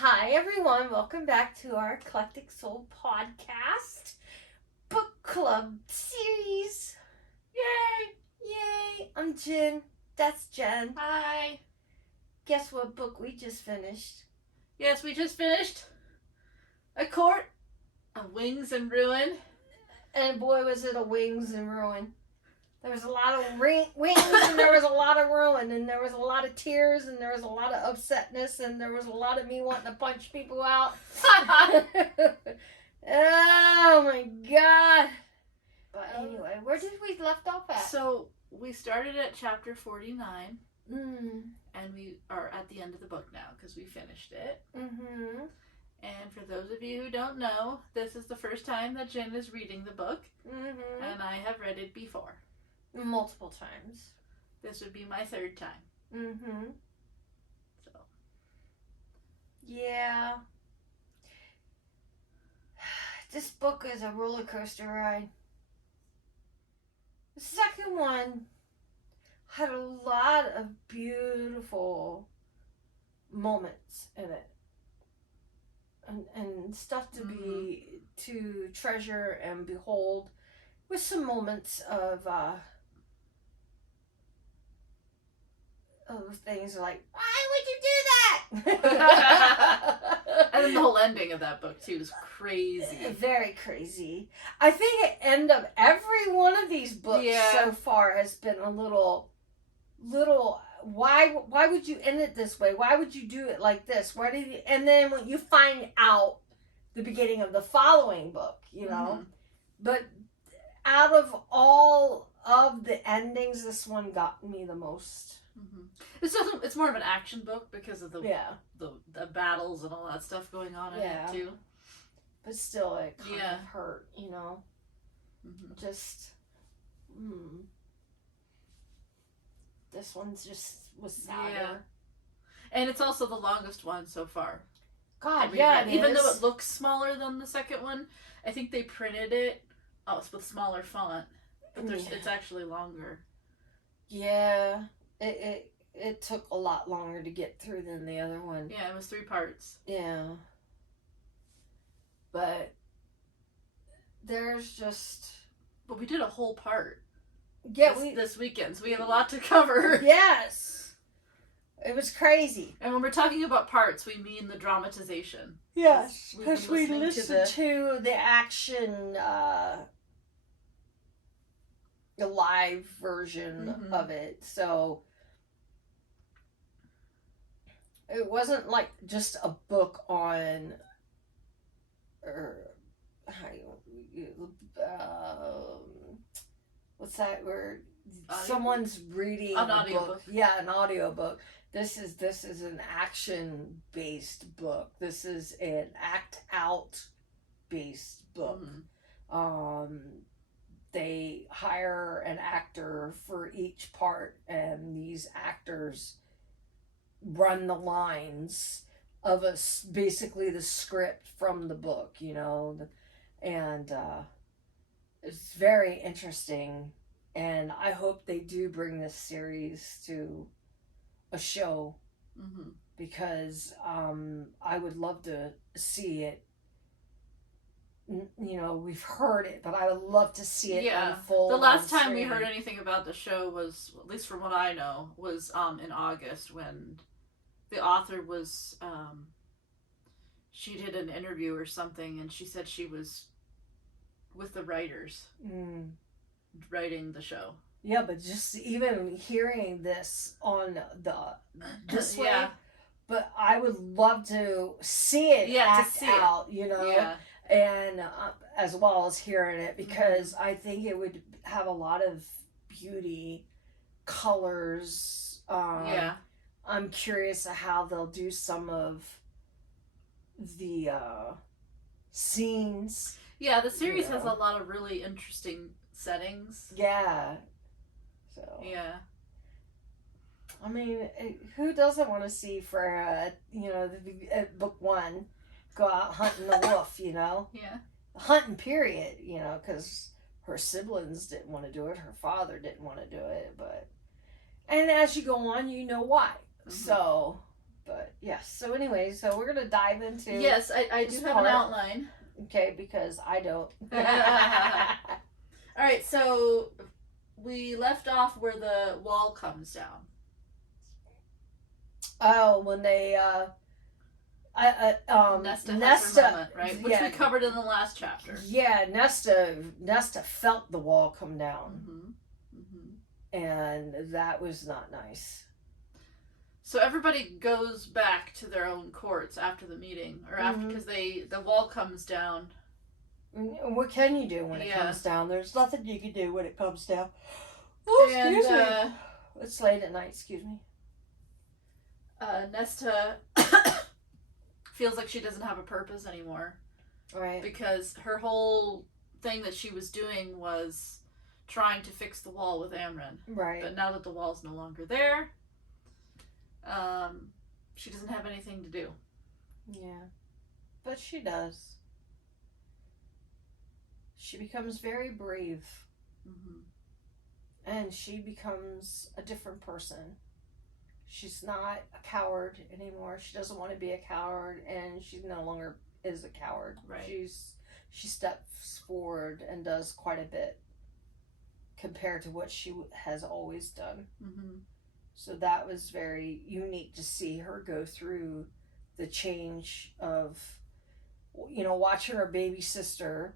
Hi everyone, welcome back to our Eclectic Soul Podcast Book Club series. Yay! Yay! I'm Jen. That's Jen. Hi. Guess what book we just finished? Yes, we just finished A Court of Wings and Ruin. And boy, was it a wings and ruin. There was a lot of wings and there was a lot of ruin and there was a lot of tears and there was a lot of upsetness and there was a lot of me wanting to punch people out. Oh my god. But anyway, where did we left off at? So we started at chapter 49 and we are at the end of the book now because we finished it. Mm-hmm. And for those of you who don't know, this is the first time that Jen is reading the book. Mm-hmm. And I have read it before. Multiple times. This would be my third time. Mm-hmm. So. Yeah. This book is a roller coaster ride. The second one had a lot of beautiful moments in it. And stuff to be to treasure and behold, with some moments of things like, why would you do that? And then the whole ending of that book too is crazy. Very crazy. I think the end of every one of these books so far has been a little why would you end it this way? Why would you do it like this? Why did you, and then when you find out the beginning of the following book, you know. But out of all of the endings, this one got me the most. It's more of an action book because of the battles and all that stuff going on in it too. But still, it kind of hurt, you know. Just, this one's just was sadder. Yeah. And it's also the longest one so far. God, yeah, even though it looks smaller than the second one, I think they printed it with smaller font, but it's actually longer. Yeah, it took a lot longer to get through than the other one. Yeah, it was 3 parts. Yeah. But there's just... But we did a whole part this weekend, so we have a lot to cover. Yes! It was crazy. And when we're talking about parts, we mean the dramatization. Yes, because we listened to the action, the live version of it, so it wasn't like just a book on, what's that word? Someone's reading an audiobook. Yeah, an audiobook. This is an action-based book. This is an act-out-based book. They hire an actor for each part, and these actors run the lines of basically the script from the book, you know, and it's very interesting, and I hope they do bring this series to a show, because I would love to see it. You know, we've heard it, but I would love to see it unfold. The last time we heard anything about the show was, at least from what I know, was in August when the author was, she did an interview or something, and she said she was with the writers writing the show. Yeah, but just even hearing this on this way, but I would love to see it act out, you know. Yeah. And as well as hearing it, because I think it would have a lot of beauty, colors. I'm curious how they'll do some of the scenes. Yeah, the series has a lot of really interesting settings. Yeah. So. Yeah. I mean, who doesn't want to see for book 1? Go out hunting the wolf, you know? Yeah. Hunting, period, you know, because her siblings didn't want to do it. Her father didn't want to do it, but... And as you go on, you know why. So, But yes. So anyway, so we're gonna dive into Yes, I do this have part. an outline. Okay, because I don't. All right, so we left off where the wall comes down. Oh, when they Nesta has her moment, right? Which yeah, we covered in the last chapter. Yeah, Nesta felt the wall come down, and that was not nice. So everybody goes back to their own courts after the meeting, or after, because the wall comes down. What can you do when it comes down? There's nothing you can do when it comes down. Oh, excuse me. It's late at night. Excuse me. Nesta feels like she doesn't have a purpose anymore. Right. Because her whole thing that she was doing was trying to fix the wall with Amren. Right. But now that the wall's no longer there, she doesn't have anything to do. Yeah. But she does. She becomes very brave. And she becomes a different person. She's not a coward anymore. She doesn't want to be a coward, and she no longer is a coward. Right. She steps forward and does quite a bit compared to what she has always done. So that was very unique to see her go through the change of, watching her baby sister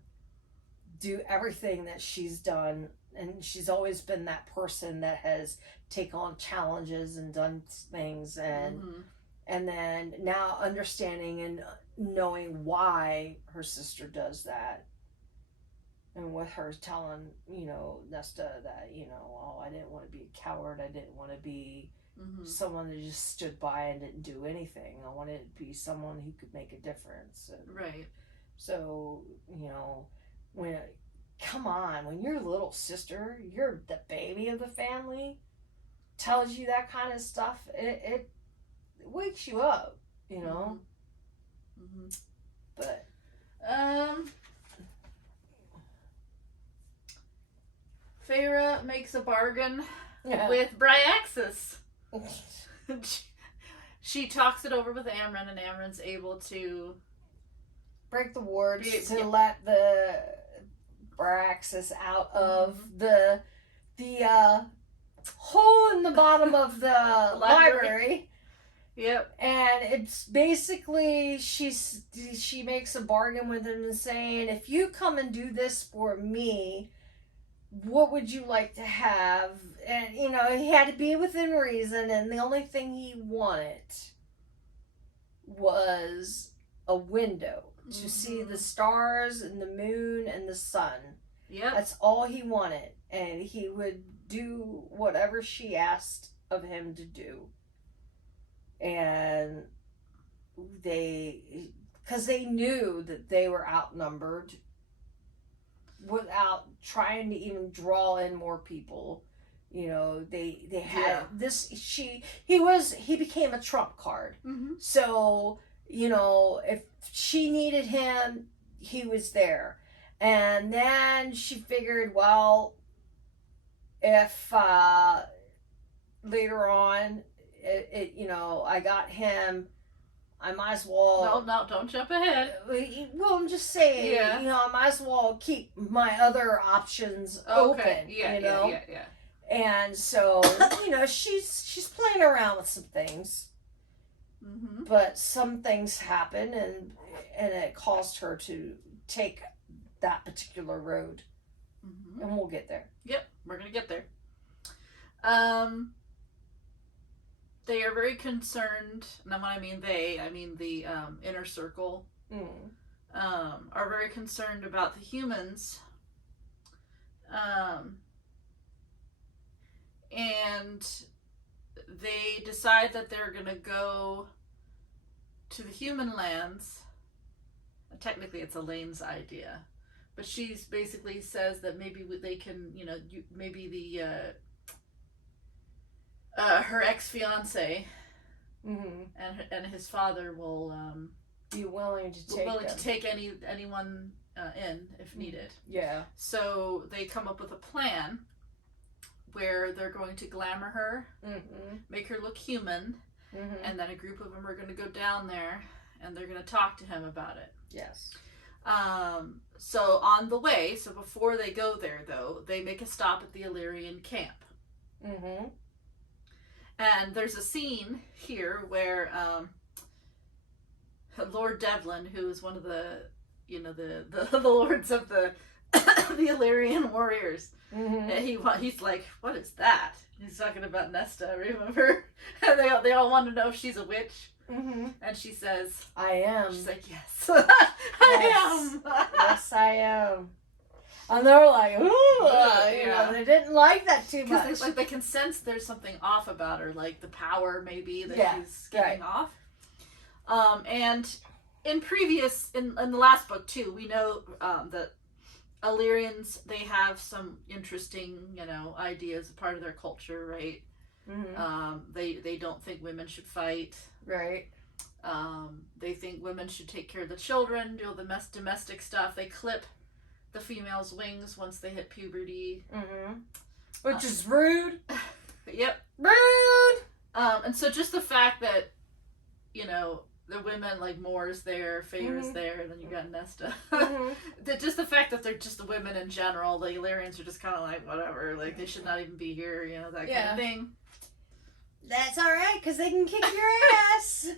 do everything that she's done. And she's always been that person that has taken on challenges and done things, and then now understanding and knowing why her sister does that, and with her telling Nesta that I didn't want to be a coward, I didn't want to be someone that just stood by and didn't do anything. I wanted to be someone who could make a difference. And right. So come on, when your little sister, you're the baby of the family, tells you that kind of stuff, it wakes you up, But Feyre makes a bargain with Bryaxis. She talks it over with Amren, and Amren's able to break the wards to let the Bryaxis out of the hole in the bottom of the library. Yep. And it's basically she makes a bargain with him and saying, if you come and do this for me, what would you like to have? And he had to be within reason, and the only thing he wanted was a window to see the stars and the moon and the sun. Yeah. That's all he wanted, and he would do whatever she asked of him to do. And because they knew that they were outnumbered, without trying to even draw in more people, they had this. He became a trump card. So if she needed him, he was there. And then she figured, well, if later on, I got him, I might as well... No, don't jump ahead. Well, I'm just saying, I might as well keep my other options open, Yeah. And so, she's playing around with some things. But some things happen, and it caused her to take that particular road. And we'll get there. Yep, we're going to get there. They are very concerned, and when I mean they, I mean the inner circle, are very concerned about the humans. And they decide that they're going to go to the human lands. Technically, it's Elaine's idea. But she basically says that maybe they can, maybe the... her ex-fiance and his father will be willing to take anyone in if needed. Yeah. So they come up with a plan where they're going to glamour her, make her look human, and then a group of them are going to go down there, and they're going to talk to him about it. Yes. So on the way, so before they go there, though, they make a stop at the Illyrian camp. Mm-hmm. And there's a scene here where Lord Devlin, who is one of the, the lords of the the Illyrian warriors, he's like, what is that? He's talking about Nesta, remember? And they all want to know if she's a witch. Mm-hmm. And she says, I am. She's like, yes, I am. Yes, I am. And they were like, ooh, they didn't like that too much. Because they can sense there's something off about her, like the power maybe that she's giving off. And in the last book too, we know that Illyrians, they have some interesting, ideas, a part of their culture, right? Mm-hmm. They don't think women should fight. Right. They think women should take care of the children, do all the domestic stuff. They clip the female's wings once they hit puberty. Mm-hmm. Which is rude. Yep. Rude! And so just the fact that, the women, like Moore's there, Faye's there, and then you got Nesta. Just the fact that they're just the women in general, the Illyrians are just kind of like, whatever, like they should not even be here, that kind of thing. That's alright, because they can kick your ass.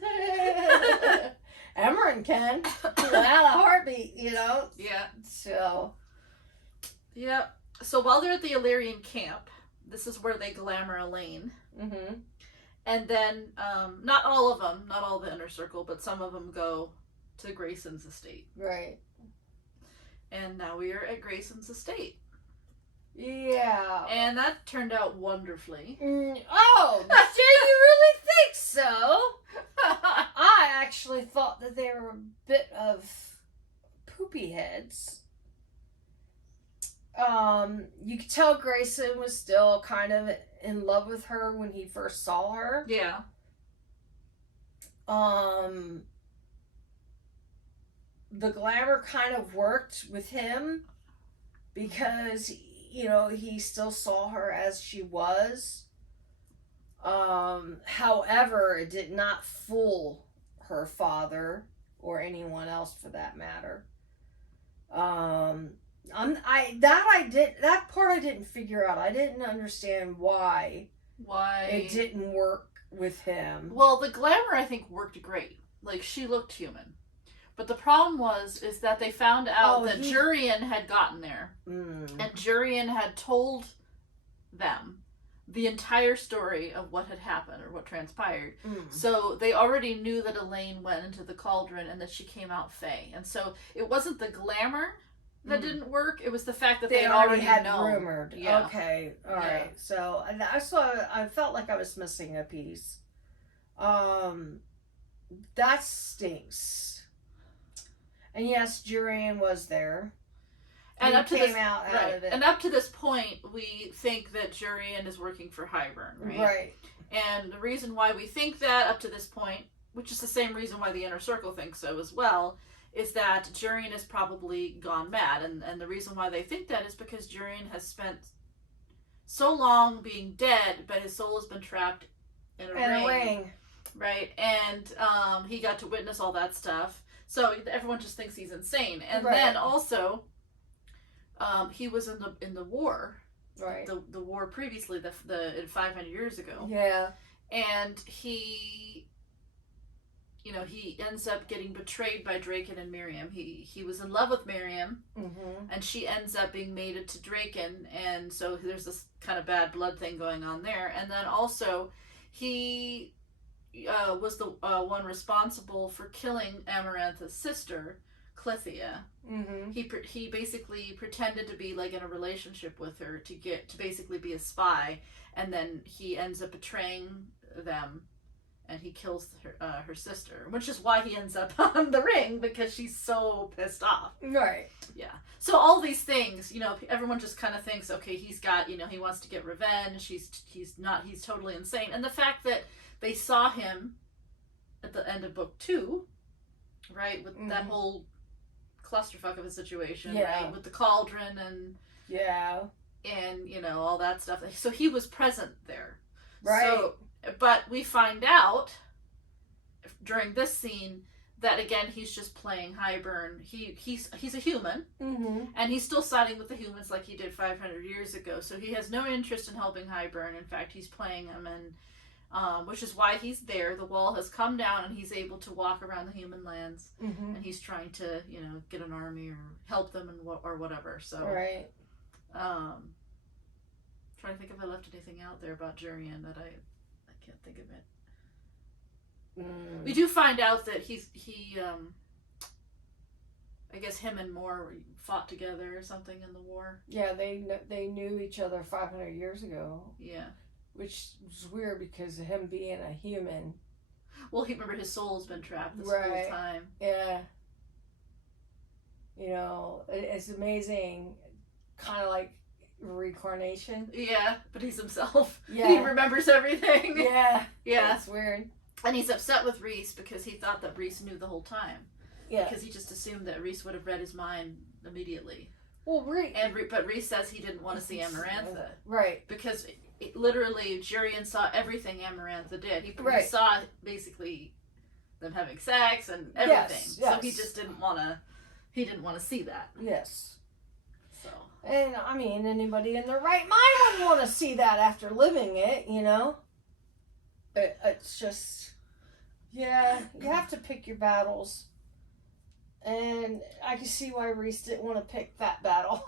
Amren can. Without a heartbeat, Yeah. So. Yep. So while they're at the Illyrian camp, this is where they glamour Elaine. Mm-hmm. And then, not all of them, not all the inner circle, but some of them go to Grayson's estate. Right. And now we are at Grayson's estate. Yeah. And that turned out wonderfully. Do you really think so? I actually thought that they were a bit of poopy heads. You could tell Grayson was still kind of in love with her when he first saw her. Yeah. The glamour kind of worked with him because, he still saw her as she was. However, it did not fool her father or anyone else for that matter. That part I didn't figure out. I didn't understand why it didn't work with him. Well, the glamour I think worked great. Like she looked human. But the problem is that they found out that Jurian had gotten there. And Jurian had told them the entire story of what had happened or what transpired. So they already knew that Elaine went into the cauldron and that she came out Fae. And so it wasn't the glamour that didn't work. It was the fact that they already had known. Rumored. Yeah. Okay. All right. So I felt like I was missing a piece. That stinks. And yes, Jurian was there. And up to came out of it. And up to this point, we think that Jurian is working for Hybern, right? Right. And the reason why we think that up to this point, which is the same reason why the Inner Circle thinks so as well, is that Jurian has probably gone mad. And the reason why they think that is because Jurian has spent so long being dead, but his soul has been trapped in a ring. Right? And he got to witness all that stuff. So everyone just thinks he's insane. And then also, he was in the war. Right. The war previously, the 500 years ago. Yeah. And he ends up getting betrayed by Draken and Miriam. He was in love with Miriam, and she ends up being mated to Draken, and so there's this kind of bad blood thing going on there. And then also, he was the one responsible for killing Amarantha's sister, Clythia. He basically pretended to be like in a relationship with her to basically be a spy, and then he ends up betraying them. And he kills her sister, which is why he ends up on the ring, because she's so pissed off. Right. Yeah. So all these things, everyone just kind of thinks, okay, he's got, he wants to get revenge. He's totally insane. And the fact that they saw him at the end of book 2, right, with that whole clusterfuck of a situation, right, with the cauldron and all that stuff. So he was present there. Right. So, But we find out during this scene that again he's just playing Hybern. He's a human, and he's still siding with the humans like he did 500 years ago. So he has no interest in helping Hybern. In fact, he's playing him, and which is why he's there. The wall has come down, and he's able to walk around the human lands, and he's trying to get an army or help them or whatever. So right. Trying to think if I left anything out there about Jurian that I can't think of it. We do find out that he I guess him and Moore fought together or something in the war. Yeah, they knew each other 500 years ago. Yeah. Which was weird because of him being a human. Well, remember his soul's been trapped this whole time. Yeah. It's amazing, kind of like reincarnation. Yeah, but he's himself. Yeah. He remembers everything. Yeah. Yeah. That's weird. And he's upset with Rhys because he thought that Rhys knew the whole time. Yeah. Because he just assumed that Rhys would have read his mind immediately. Well, but Rhys says he didn't want to see Amarantha. Right. Because literally, Jurian saw everything Amarantha did. He saw basically them having sex and everything. Yes. So he just didn't want to. He didn't want to see that. Yes. So. And I mean, anybody in their right mind wouldn't want to see that after living it. It's just, yeah, you have to pick your battles. And I can see why Rhys didn't want to pick that battle.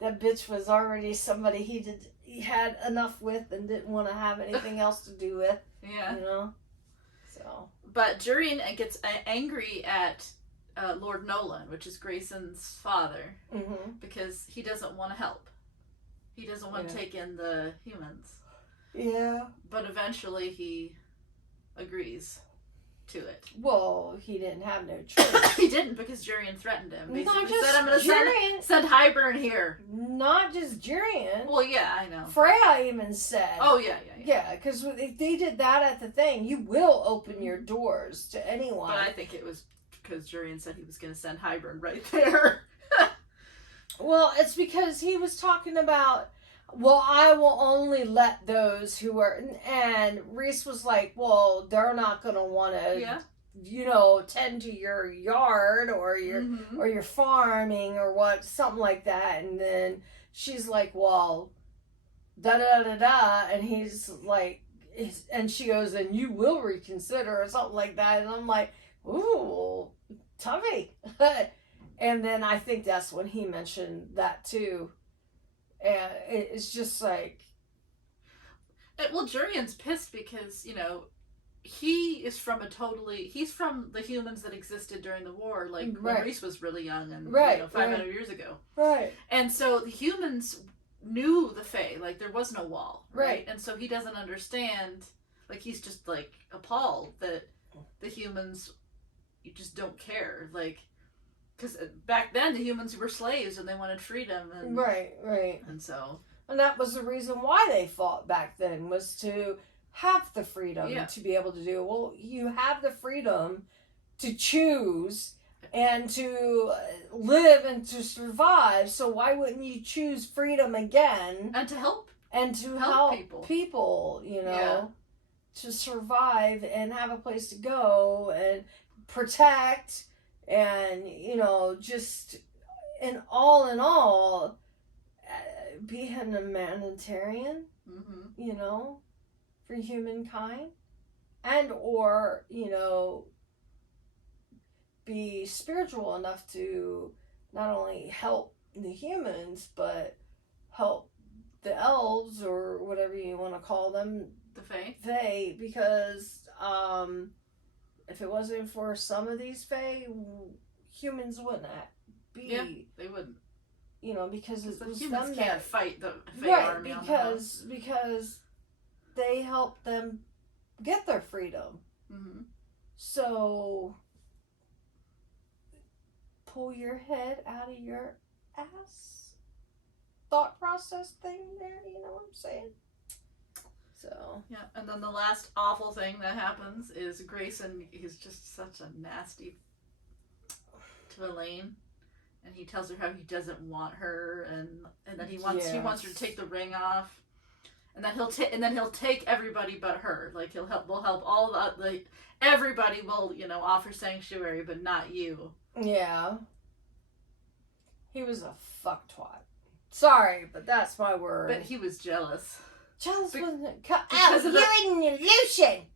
That bitch was already somebody he had enough with and didn't want to have anything else to do with. Yeah. So. But Jurian gets angry at Lord Nolan, which is Grayson's father, because he doesn't want to help. He doesn't want to take in the humans. Yeah. But eventually he agrees to it. Well, he didn't have no choice. He didn't, because Jurian threatened him. Basically Not just said, I'm going to send Hybern here. Not just Jurian. Well, yeah, I know. Freya even said. Oh, yeah. Yeah, because if they did that at the thing, you will open your doors to anyone. But I think it was because Jurian said he was going to send Hybern right there. Well, it's because he was talking about, well, I will only let those who are, and Rhys was like, well, they're not going to want to, tend to your yard or your farming or something like that. And then she's like, well, da-da-da-da, and he's like, and she goes, and you will reconsider or something like that. And I'm like, ooh, Tummy. And then I think that's when he mentioned that too. And it's just like... Well, Jurian's pissed because, he is from he's from the humans that existed during the war, like when Rhys was really young and 500 years ago. Right. And so the humans knew the Fae, like there was no wall. Right. And so he doesn't understand, like he's just like appalled that the humans just don't care. Like, because back then the humans were slaves and they wanted freedom. And, right. And so... And that was the reason why they fought back then, was to have the freedom to be able to do. Well, you have the freedom to choose and to live and to survive, so why wouldn't you choose freedom again? And to help. And to help people, to survive and have a place to go and protect and, just in all, being a humanitarian, for humankind, and or, be spiritual enough to not only help the humans, but help the elves, or whatever you want to call them. The Fae. Fae, because, if it wasn't for some of these Fae, humans wouldn't be. Yeah, they wouldn't. Because it was humans them can't fight the Fae army on their own. Because they helped them get their freedom. Mm-hmm. So, pull your head out of your ass thought process thing there, you know what I'm saying? So. Yeah, and then the last awful thing that happens is Grayson is just such a nasty to Elaine. And he tells her how he doesn't want her, and then he wants her to take the ring off. and then he'll take everybody but her. Like we'll help all the everybody will, you know, offer sanctuary, but not you. Yeah. He was a fuck twat. Sorry, but that's my word. But he was jealous. Jealous wasn't because of you're an illusion.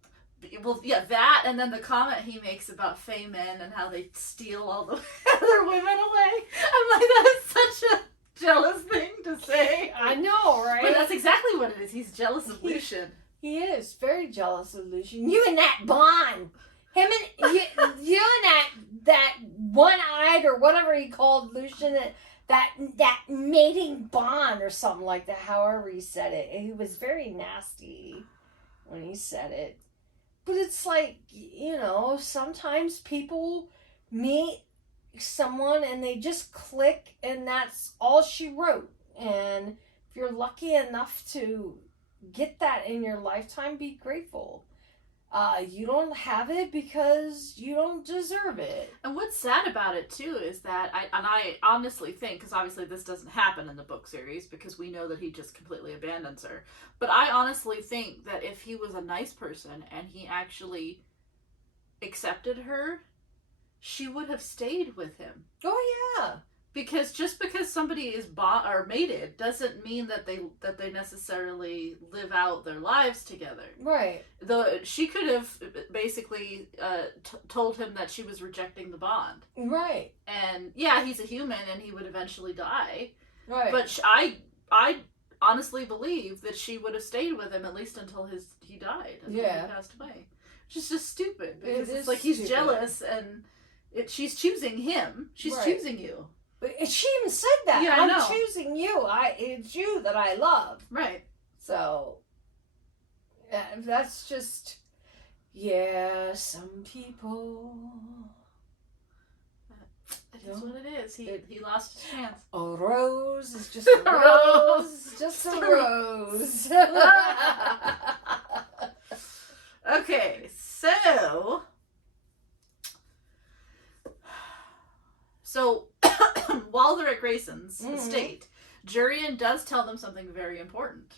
Well, yeah, that, and then the comment he makes about Fey men and how they steal all the other women away. I'm like, that is such a jealous thing to say. I know, right? But that's exactly what it is. He's jealous of Lucian. He is very jealous of Lucian. You and that Bond. Him and you and that one-eyed or whatever he called Lucian, that mating bond or something like that, however he said it. He was very nasty when he said it. But it's like, you know, sometimes people meet someone and they just click and that's all she wrote. And if you're lucky enough to get that in your lifetime, be grateful. You don't have it because you don't deserve it. And what's sad about it too is that I honestly think, because obviously this doesn't happen in the book series because we know that he just completely abandons her, but I honestly think that if he was a nice person and he actually accepted her, she would have stayed with him. Oh yeah. Because just because somebody is bought or mated doesn't mean that they necessarily live out their lives together. Right. Though she could have basically told him that she was rejecting the bond. Right. And yeah, he's a human and he would eventually die. Right. But I honestly believe that she would have stayed with him at least until he died. Until he passed away. Which is just stupid. Because it's like he's jealous and she's choosing him. She's choosing you. But she even said that. Yeah, I'm choosing you. It's you that I love. Right. So, that's just, yeah, some people. It is what it is. He lost his chance. A rose is just a rose. Just a rose. Okay, so while they're at Grayson's estate, Jurian does tell them something very important.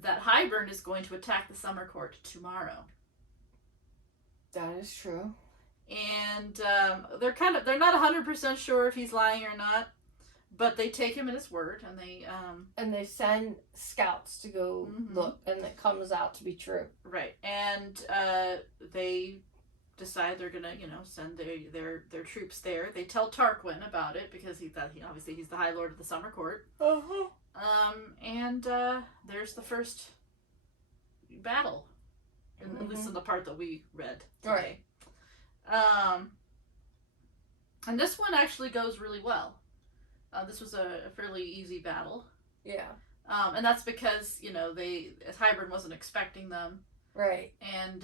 That Hybern is going to attack the Summer Court tomorrow. That is true. And they're not 100% sure if he's lying or not, but they take him at his word, and they send scouts to go look, and it comes out to be true. Right. And they decide they're gonna, send their troops there. They tell Tarquin about it because obviously he's the High Lord of the Summer Court. And there's the first battle, at least in the part that we read today. Right. And this one actually goes really well. This was a fairly easy battle. Yeah. And that's because Hybern wasn't expecting them. Right. And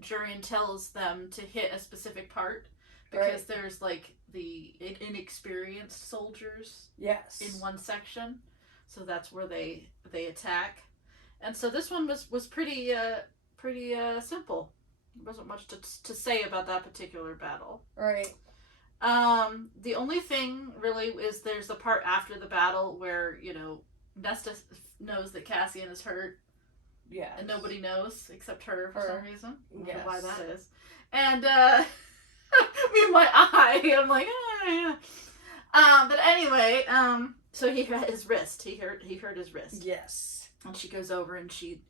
Jurian tells them to hit a specific part because there's like the inexperienced soldiers in one section, so that's where they attack. And so this one was pretty simple. There wasn't much to say about that particular battle. Right. The only thing really is there's a part after the battle where Nesta knows that Cassian is hurt. Yeah. And nobody knows except her for some reason. I don't know why that is. And me and my eye, I'm like, yeah. But anyway, so he hurt his wrist. He hurt his wrist. Yes. And she goes over and she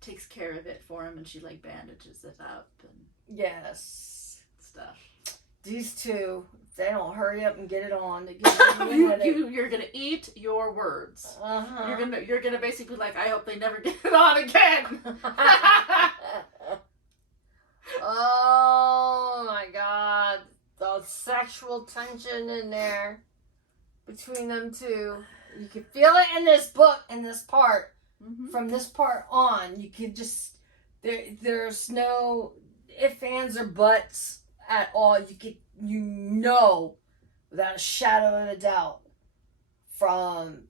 takes care of it for him, and she like bandages it up and stuff. These two, if they don't hurry up and get it on, you're gonna eat your words. You're gonna basically like, I hope they never get it on again. Oh my God, the sexual tension in there between them two. You can feel it in this book, in this part. From this part on, you can just there's no ifs, ands, or buts at all. You know without a shadow of a doubt from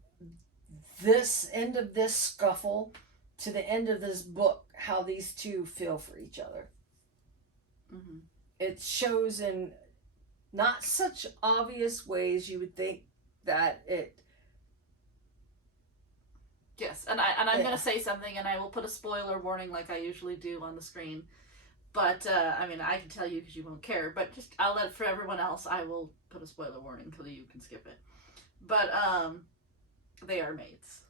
this end of this scuffle to the end of this book how these two feel for each other. It shows in not such obvious ways you would think that it Yes, and I'm going to say something, and I will put a spoiler warning like I usually do on the screen. But, I mean, I can tell you because you won't care, but just, I'll let it for everyone else, I will put a spoiler warning so you can skip it. But, they are mates.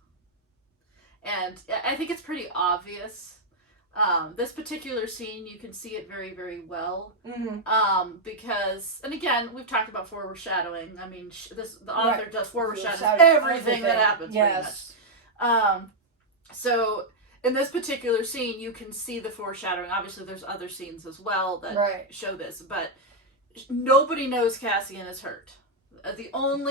And I think it's pretty obvious. This particular scene, you can see it very, very well. Mm-hmm. Because, and again, we've talked about foreshadowing. I mean, the author does foreshadow everything that happens. Yes. So, in this particular scene, you can see the foreshadowing. Obviously, there's other scenes as well that show this, but nobody knows Cassian is hurt.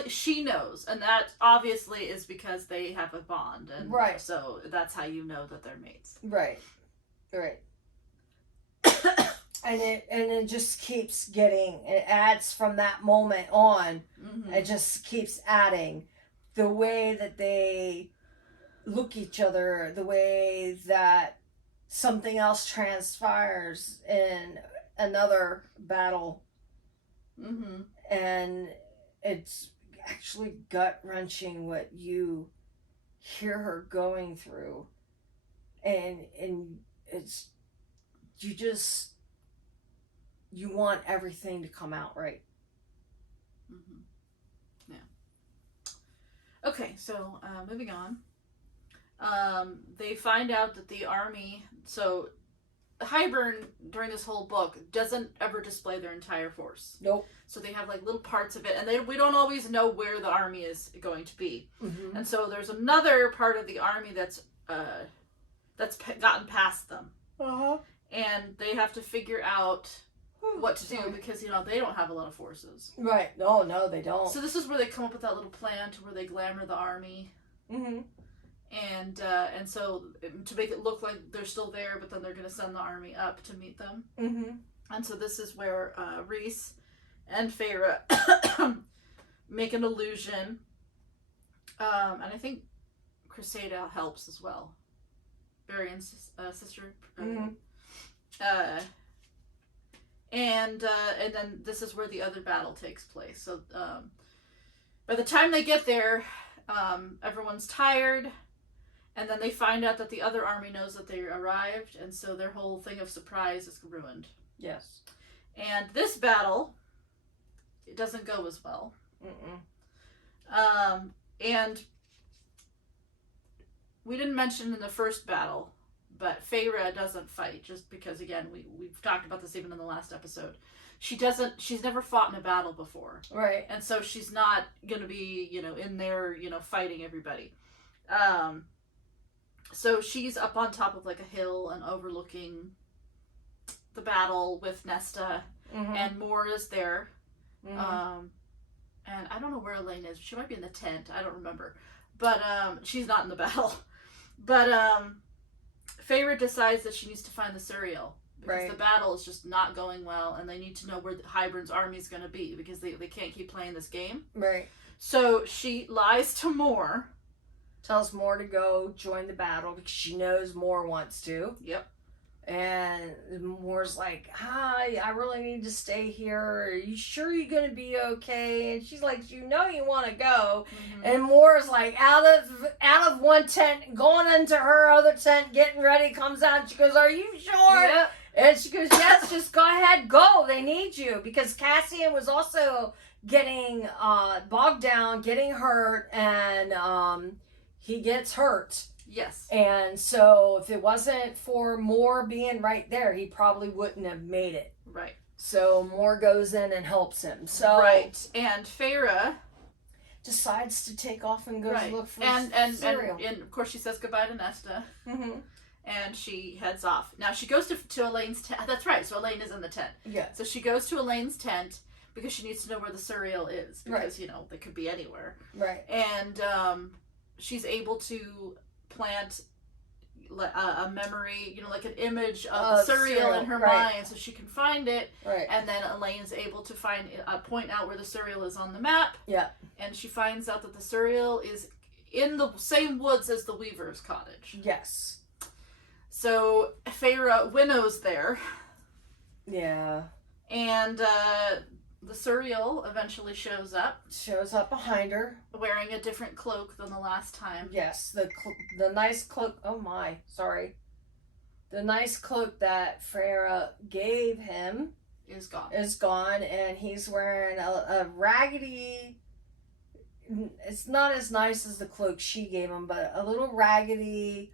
She knows, and that obviously is because they have a bond, and so that's how you know that they're mates. Right. and it just keeps it adds from that moment on. Mm-hmm. It just keeps adding the way that they look each other, the way that something else transpires in another battle. Mm-hmm. And it's actually gut-wrenching what you hear her going through. And it's, you want everything to come out right. Mm-hmm. Yeah. Okay, so moving on. They find out that the army, so Hybern during this whole book doesn't ever display their entire force. Nope. So they have like little parts of it, and we don't always know where the army is going to be. Mm-hmm. And so there's another part of the army that's gotten past them. Uh-huh. And they have to figure out what to do because, they don't have a lot of forces. Right. No, they don't. So this is where they come up with that little plan to where they glamour the army. Mm-hmm. And so to make it look like they're still there, but then they're going to send the army up to meet them. Mm-hmm. And so this is where Rhys and Feyre make an illusion. And I think Cressida helps as well. Varian's sister. Mm-hmm. And then this is where the other battle takes place. So by the time they get there, everyone's tired. And then they find out that the other army knows that they arrived, and so their whole thing of surprise is ruined. Yes. And this battle, it doesn't go as well. And we didn't mention in the first battle, but Feyre doesn't fight, just because, again, we've talked about this even in the last episode. She's never fought in a battle before. Right. And so she's not going to be, in there, fighting everybody. So she's up on top of like a hill and overlooking the battle with Nesta, mm-hmm. and Mor is there. Mm-hmm. And I don't know where Elaine is. She might be in the tent. I don't remember. But she's not in the battle. But Feyre decides that she needs to find the Suriul. Because the battle is just not going well, and they need to know where Hybern's army is going to be, because they can't keep playing this game. Right. So she lies to Mor. Tells Mor to go join the battle because she knows Mor wants to. Yep. And Mor's like, hi, I really need to stay here. Are you sure you're going to be okay? And she's like, you want to go. Mm-hmm. And Mor's like, out of one tent, going into her other tent, getting ready, comes out. She goes, are you sure? Yep. And she goes, yes, just go ahead, go. They need you. Because Cassian was also getting bogged down, getting hurt, and he gets hurt. Yes. And so if it wasn't for Mor being right there, he probably wouldn't have made it. Right. So Mor goes in and helps him. So right. And Feyre decides to take off and go look for Suriul. And of course she says goodbye to Nesta. Mm-hmm. And she heads off. Now she goes to Elaine's tent. That's right. So Elaine is in the tent. Yeah. So she goes to Elaine's tent because she needs to know where the Suriul is. Because, they could be anywhere. Right. And she's able to plant a memory, like an image of the Suriul in her mind, so she can find it. Right. And then Elaine's able to point out where the Suriul is on the map. Yeah. And she finds out that the Suriul is in the same woods as the Weaver's cottage. Yes. So Feyre winnows there. Yeah. And the the Suriul eventually shows up. Shows up behind her. Wearing a different cloak than the last time. Yes, the nice cloak. Oh my, sorry. The nice cloak that Freya gave him is gone, and he's wearing a raggedy. It's not as nice as the cloak she gave him, but a little raggedy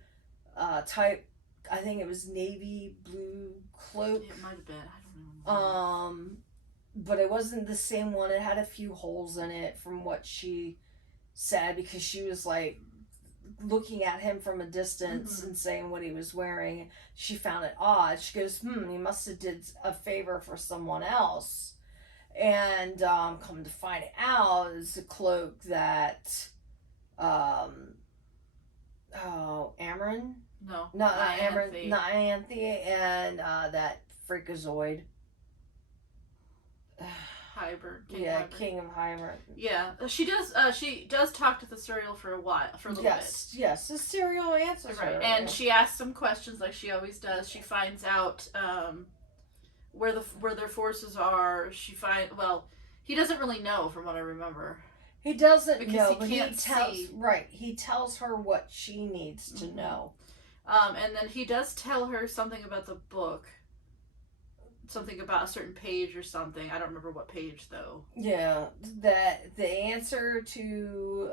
type. I think it was navy blue cloak. It might have been. I don't know. But it wasn't the same one. It had a few holes in it from what she said, because she was like looking at him from a distance and saying what he was wearing. She found it odd. She goes, he must have did a favor for someone else. And come to find out, it's a cloak that Amren? No, not Amren, not Anthe, and that freakazoid. King of Hybern. Yeah, she does talk to the Suriul for a little bit. Yes, the Suriul answers her. And she asks some questions like she always does. She finds out where their forces are. He doesn't really know, from what I remember. He doesn't because know, he but can't see. Right, he tells her what she needs to know. And then he does tell her something about the book. Something about a certain page or something. I don't remember what page though. Yeah, that the answer to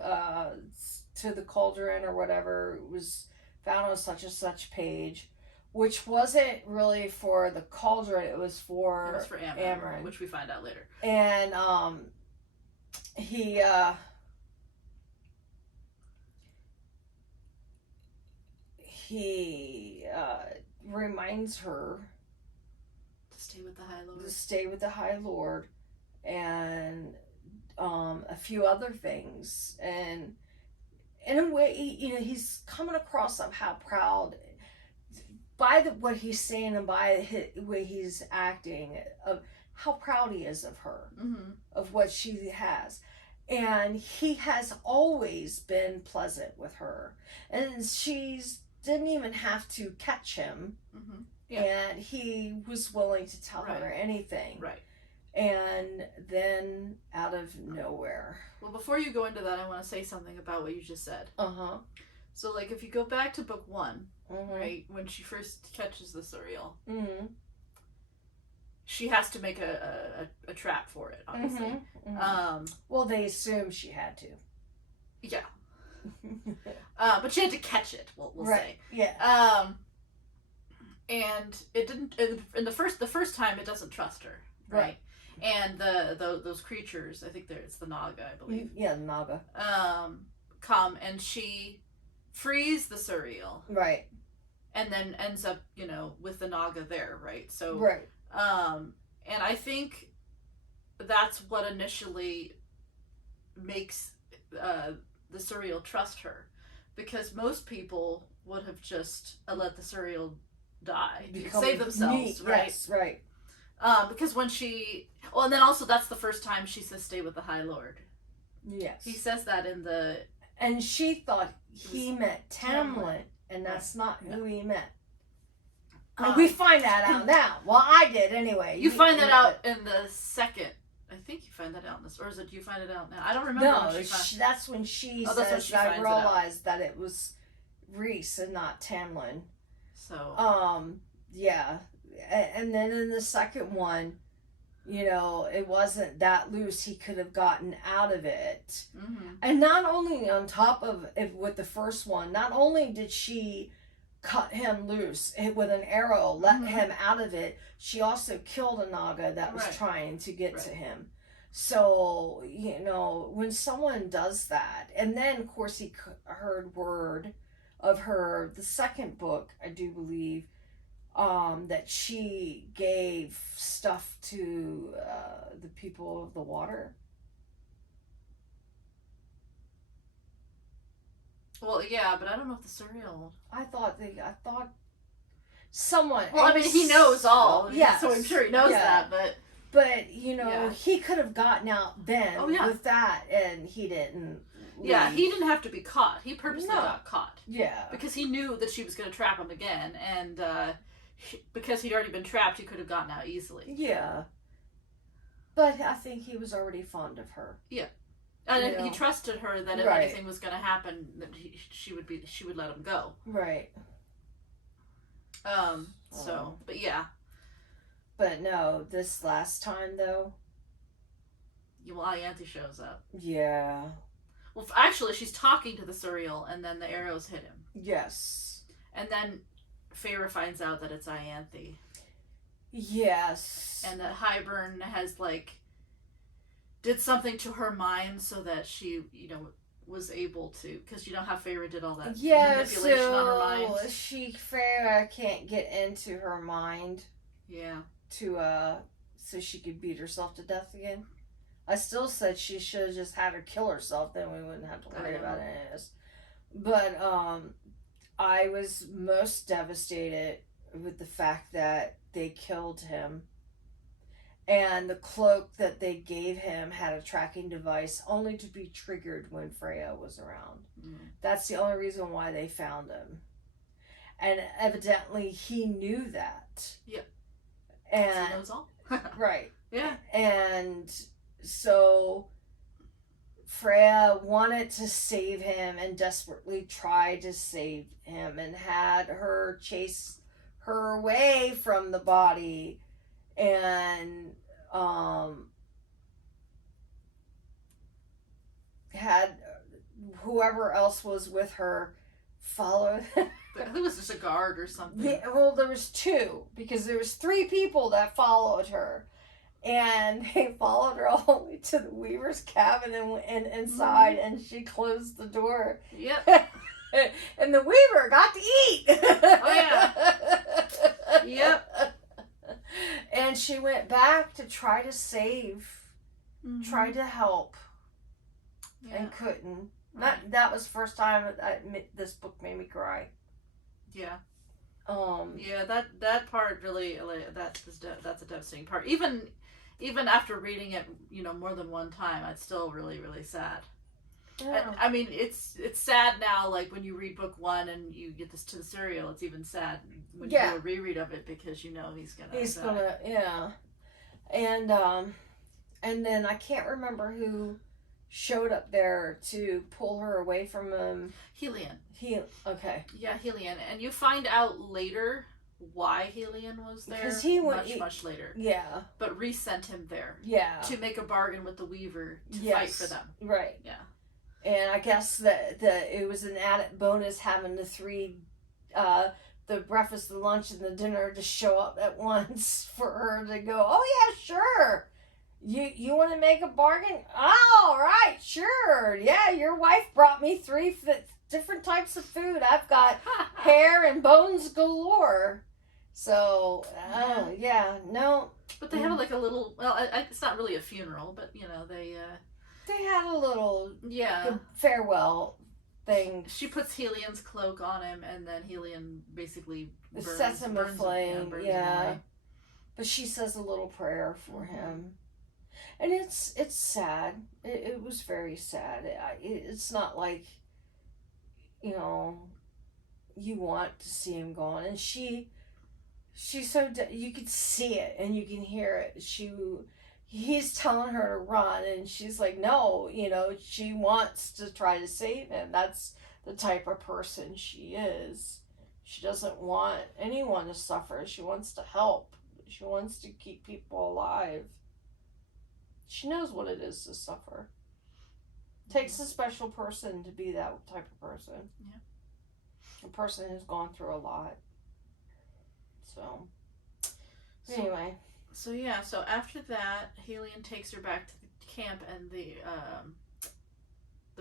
the cauldron or whatever was found on such and such page, which wasn't really for the cauldron. It was for Amren, which we find out later. And he reminds her stay with the High Lord. Stay with the High Lord, and a few other things. And in a way, he's coming across of how proud, by what he's saying and by the way he's acting, of how proud he is of her, of what she has. And he has always been pleasant with her. And she's didn't even have to catch him. Yeah. And he was willing to tell her anything. Right. And then out of nowhere. Well, before you go into that, I want to say something about what you just said. Uh-huh. So, like, if you go back to book 1, right, when she first catches the Suriul, she has to make a trap for it, obviously. Well, they assume she had to. Yeah. But she had to catch it, we'll say. Yeah. And it didn't. In the first time, it doesn't trust her, right? And those creatures, I think it's the Naga, I believe. Yeah, the Naga. Come and she frees the Suriul, right? And then ends up, with the Naga there, right? So, right. And I think that's what initially makes the Suriul trust her, because most people would have just let the Suriul die, save themselves, right? Yes, right. Because when and then also that's the first time she says, "Stay with the High Lord." Yes, he says that in the. And she thought he meant Tamlin, and that's not who he meant. We find that out now. Well, I did anyway. You find that out in the second. I think you find that out in this, or is it you find it out now? I don't remember. No, that's when she says I realized that it was Rhys and not Tamlin. So. Yeah, and then in the second one, it wasn't that loose. He could have gotten out of it. And not only on top of it with the first one, not only did she cut him loose with an arrow, let him out of it, she also killed a Naga that was trying to get to him. So, when someone does that, and then of course he heard word of her, the second book, I do believe, that she gave stuff to the people of the water. Well, yeah, but I don't know if the Suriul. I thought someone. Well, I mean, he knows all. Yeah, so I'm sure he knows that, but. But he could have gotten out then with that, and he didn't. Yeah, he didn't have to be caught. He purposely got caught. Yeah. Because he knew that she was going to trap him again, and because he'd already been trapped, he could have gotten out easily. Yeah. But I think he was already fond of her. Yeah. And You know? he trusted her that if Right. anything was going to happen, that she would let him go. Right. So, but yeah. But no, this last time though. Well, Ianthe shows up. Yeah. Well, actually, she's talking to the Suriul, and then the arrows hit him. Yes. And then Feyre finds out that it's Ianthe. Yes. And that Hybern has, like, did something to her mind so that she, was able to, because you know how Feyre did all that manipulation on her mind. Feyre can't get into her mind. Yeah. So she could beat herself to death again. I still said she should have just had her kill herself, then we wouldn't have to worry about any of this. But I was most devastated with the fact that they killed him. And the cloak that they gave him had a tracking device only to be triggered when Freya was around. Mm. That's the only reason why they found him. And evidently he knew that. Yeah. And he knows all. Right. Yeah. And so Freya wanted to save him and desperately tried to save him and had her chase her away from the body and had whoever else was with her follow. I think it was just a guard or something. Yeah, well, there was two because there was 3 people that followed her. And they followed her all the way to the Weaver's cabin and inside, and she closed the door. Yep. And the Weaver got to eat. Oh, yeah. Yep. And she went back to try to save, tried to help, and couldn't. Right. That was the first time this book made me cry. Yeah. Yeah, that part really, that's a devastating part. Even after reading it, more than one time, it's still really, really sad. Yeah. I mean, it's sad now, like when you read book 1 and you get this to the Suriul, it's even sad when you do a reread of it because he's gonna yeah. And then I can't remember who showed up there to pull her away from him. Helion. Okay. Yeah, Helion. And you find out later why Helion was there. Because much later. Yeah. But Rhys sent him there. Yeah. To make a bargain with the Weaver to fight for them. Right. Yeah. And I guess that it was an added bonus having the 3, the breakfast, the lunch, and the dinner to show up at once for her to go, oh yeah, sure. You want to make a bargain? All right, sure. Yeah, your wife brought me 3 different types of food. I've got hair and bones galore. So, no. But they have like a little, well, it's not really a funeral, but they had a little farewell thing. She puts Helion's cloak on him, and then Helion basically sets him aflame. burns him Yeah. But she says a little prayer for him. And it's sad. It was very sad. It's not like, you want to see him gone. And she's so, you could see it and you can hear it. He's telling her to run and she's like, no, she wants to try to save him. That's the type of person she is. She doesn't want anyone to suffer. She wants to help. She wants to keep people alive. She knows what it is to suffer. Takes a special person to be that type of person. Yeah. A person who's gone through a lot. So anyway. So after that, Helion takes her back to the camp, and the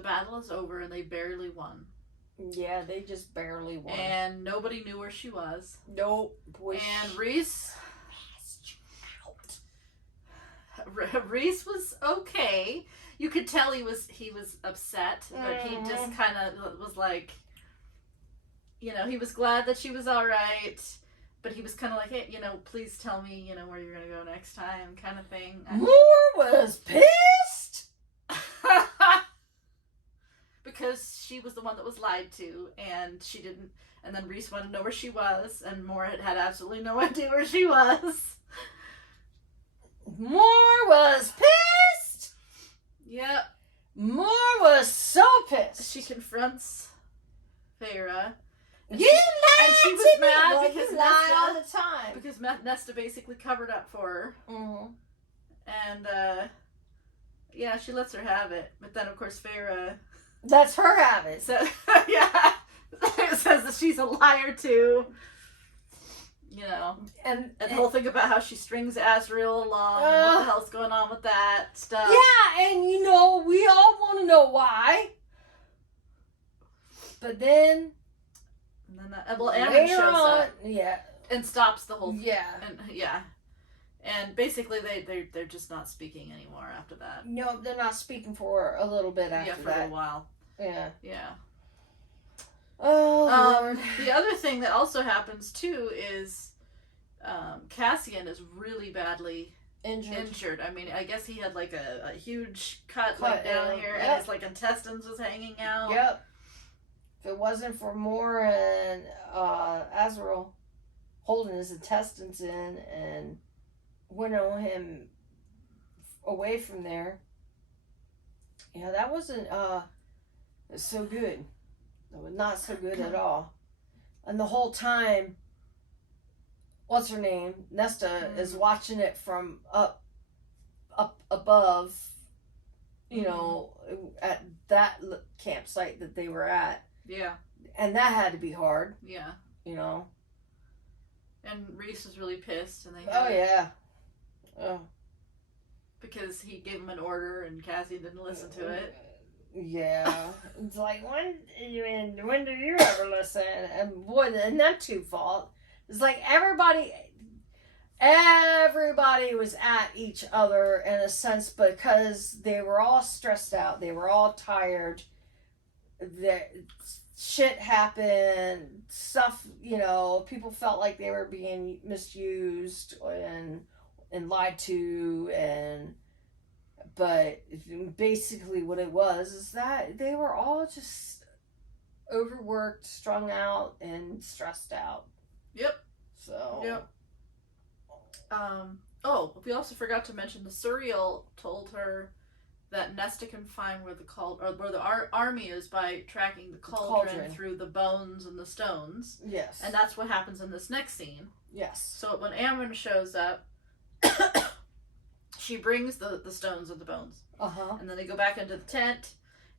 battle is over, and they barely won. Yeah, they just barely won. And nobody knew where she was. Nope. And Rhys was okay. You could tell he was upset, but he just kind of was like, he was glad that she was all right, but he was kind of like, hey, please tell me, where you're gonna go next time, kind of thing. Moore was pissed because she was the one that was lied to, and she didn't. And then Rhys wanted to know where she was, and Moore had absolutely no idea where she was. Moore was she confronts Feyre. You lied and she was to me. mad Well, because you lie Nesta- all the time. Because Nesta basically covered up for her. Mm-hmm. And, yeah, she lets her have it. But then, of course, Feyre... That's her habit. So, yeah. Says that she's a liar, too. You know. And the whole thing about how she strings Azriel along. What the hell's going on with that stuff. Yeah, and you know, we all want to know why. But then... And then, Amren shows up. Yeah. And stops the whole thing. Yeah. And, yeah. And basically, they're just not speaking anymore after that. No, they're not speaking for a little bit after that. Yeah, for a little while. Yeah. Yeah. Oh, Lord. The other thing that also happens, too, is Cassian is really badly injured. I mean, I guess he had, like, a huge cut like, down here, and his, like, intestines was hanging out. Yep. If it wasn't for Moore and Azriel holding his intestines in and winnow him away from there, yeah, that wasn't so good. It was not so good at all. And the whole time, what's her name? Nesta is watching it from up above, you know, at that campsite that they were at. Yeah. And that had to be hard. Yeah. You know. And Rhys was really pissed, and they. Oh yeah. Oh. Because he gave him an order, and Cassian didn't listen to it. Yeah. It's like, when do you ever listen? And boy, and them two fault. It's like everybody was at each other in a sense because they were all stressed out. They were all tired. Shit happened. Stuff, you know, people felt like they were being misused and lied to, but basically what it was is that they were all just overworked, strung out, and stressed out. Yep. So. Yep. We also forgot to mention the Suriul told her that Nesta can find where the army is by tracking the cauldron through the bones and the stones. Yes. And that's what happens in this next scene. Yes. So when Amren shows up, she brings the stones and the bones. Uh-huh. And then they go back into the tent,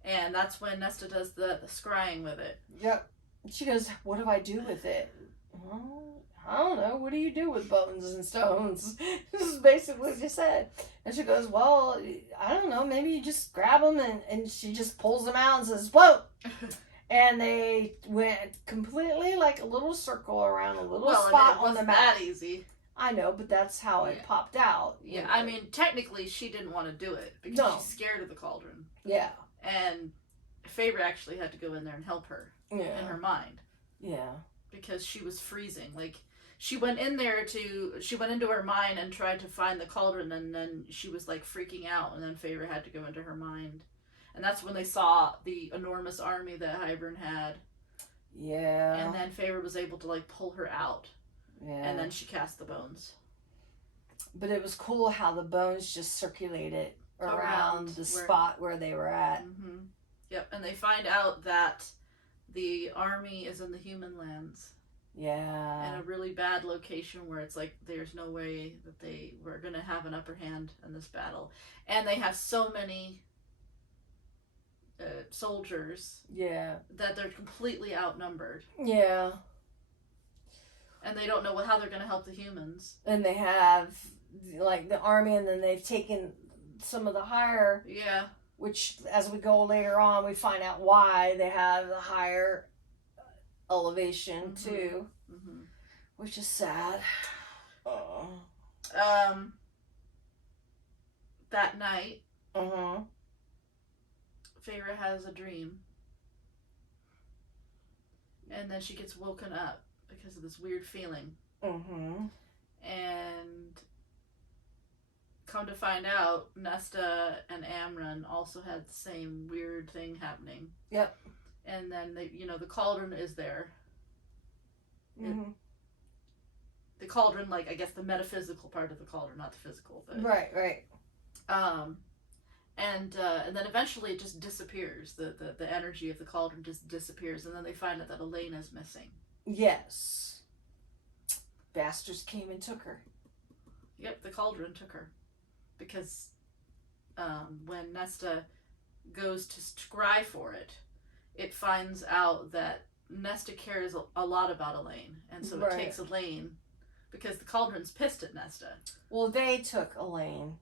and that's when Nesta does the scrying with it. Yep. She goes, what do I do with it? Well, I don't know. What do you do with bones and stones? This is basically what she said. And she goes, well, I don't know. Maybe you just grab them, and she just pulls them out and says, whoa. And they went completely like a little circle around a little spot on the map. That easy. I know, but that's how it popped out. Yeah, I mean, technically, she didn't want to do it because she's scared of the cauldron. Yeah. And Feyre actually had to go in there and help her in her mind. Yeah. Because she was freezing. Like, she went into her mind and tried to find the cauldron, and then she was, like, freaking out, and then Feyre had to go into her mind. And that's when they saw the enormous army that Hybern had. Yeah. And then Feyre was able to, like, pull her out. Yeah. And then she cast the bones. But it was cool how the bones just circulated around the spot where they were at. Mm-hmm. Yep, and they find out that the army is in the human lands. Yeah. In a really bad location where it's like there's no way that they were going to have an upper hand in this battle. And they have so many soldiers. Yeah. That they're completely outnumbered. Yeah. And they don't know how they're going to help the humans. And they have, like, the army, and then they've taken some of the higher... Yeah. Which, as we go later on, we find out why they have the higher elevation, too. Mm-hmm. Which is sad. Oh. That night... Uh-huh. Feyre has a dream. And then she gets woken up because of this weird feeling. Mm-hmm. And come to find out, Nesta and Amren also had the same weird thing happening. Yep. And then, the cauldron is there. Mm-hmm. The cauldron, like, I guess the metaphysical part of the cauldron, not the physical. But, right. And then eventually it just disappears. The energy of the cauldron just disappears, and then they find out that Elaine is missing. Yes. Bastards came and took her. Yep, the cauldron took her. Because when Nesta goes to scry for it, it finds out that Nesta cares a lot about Elaine. And so it takes Elaine, because the cauldron's pissed at Nesta. Well, they took Elaine.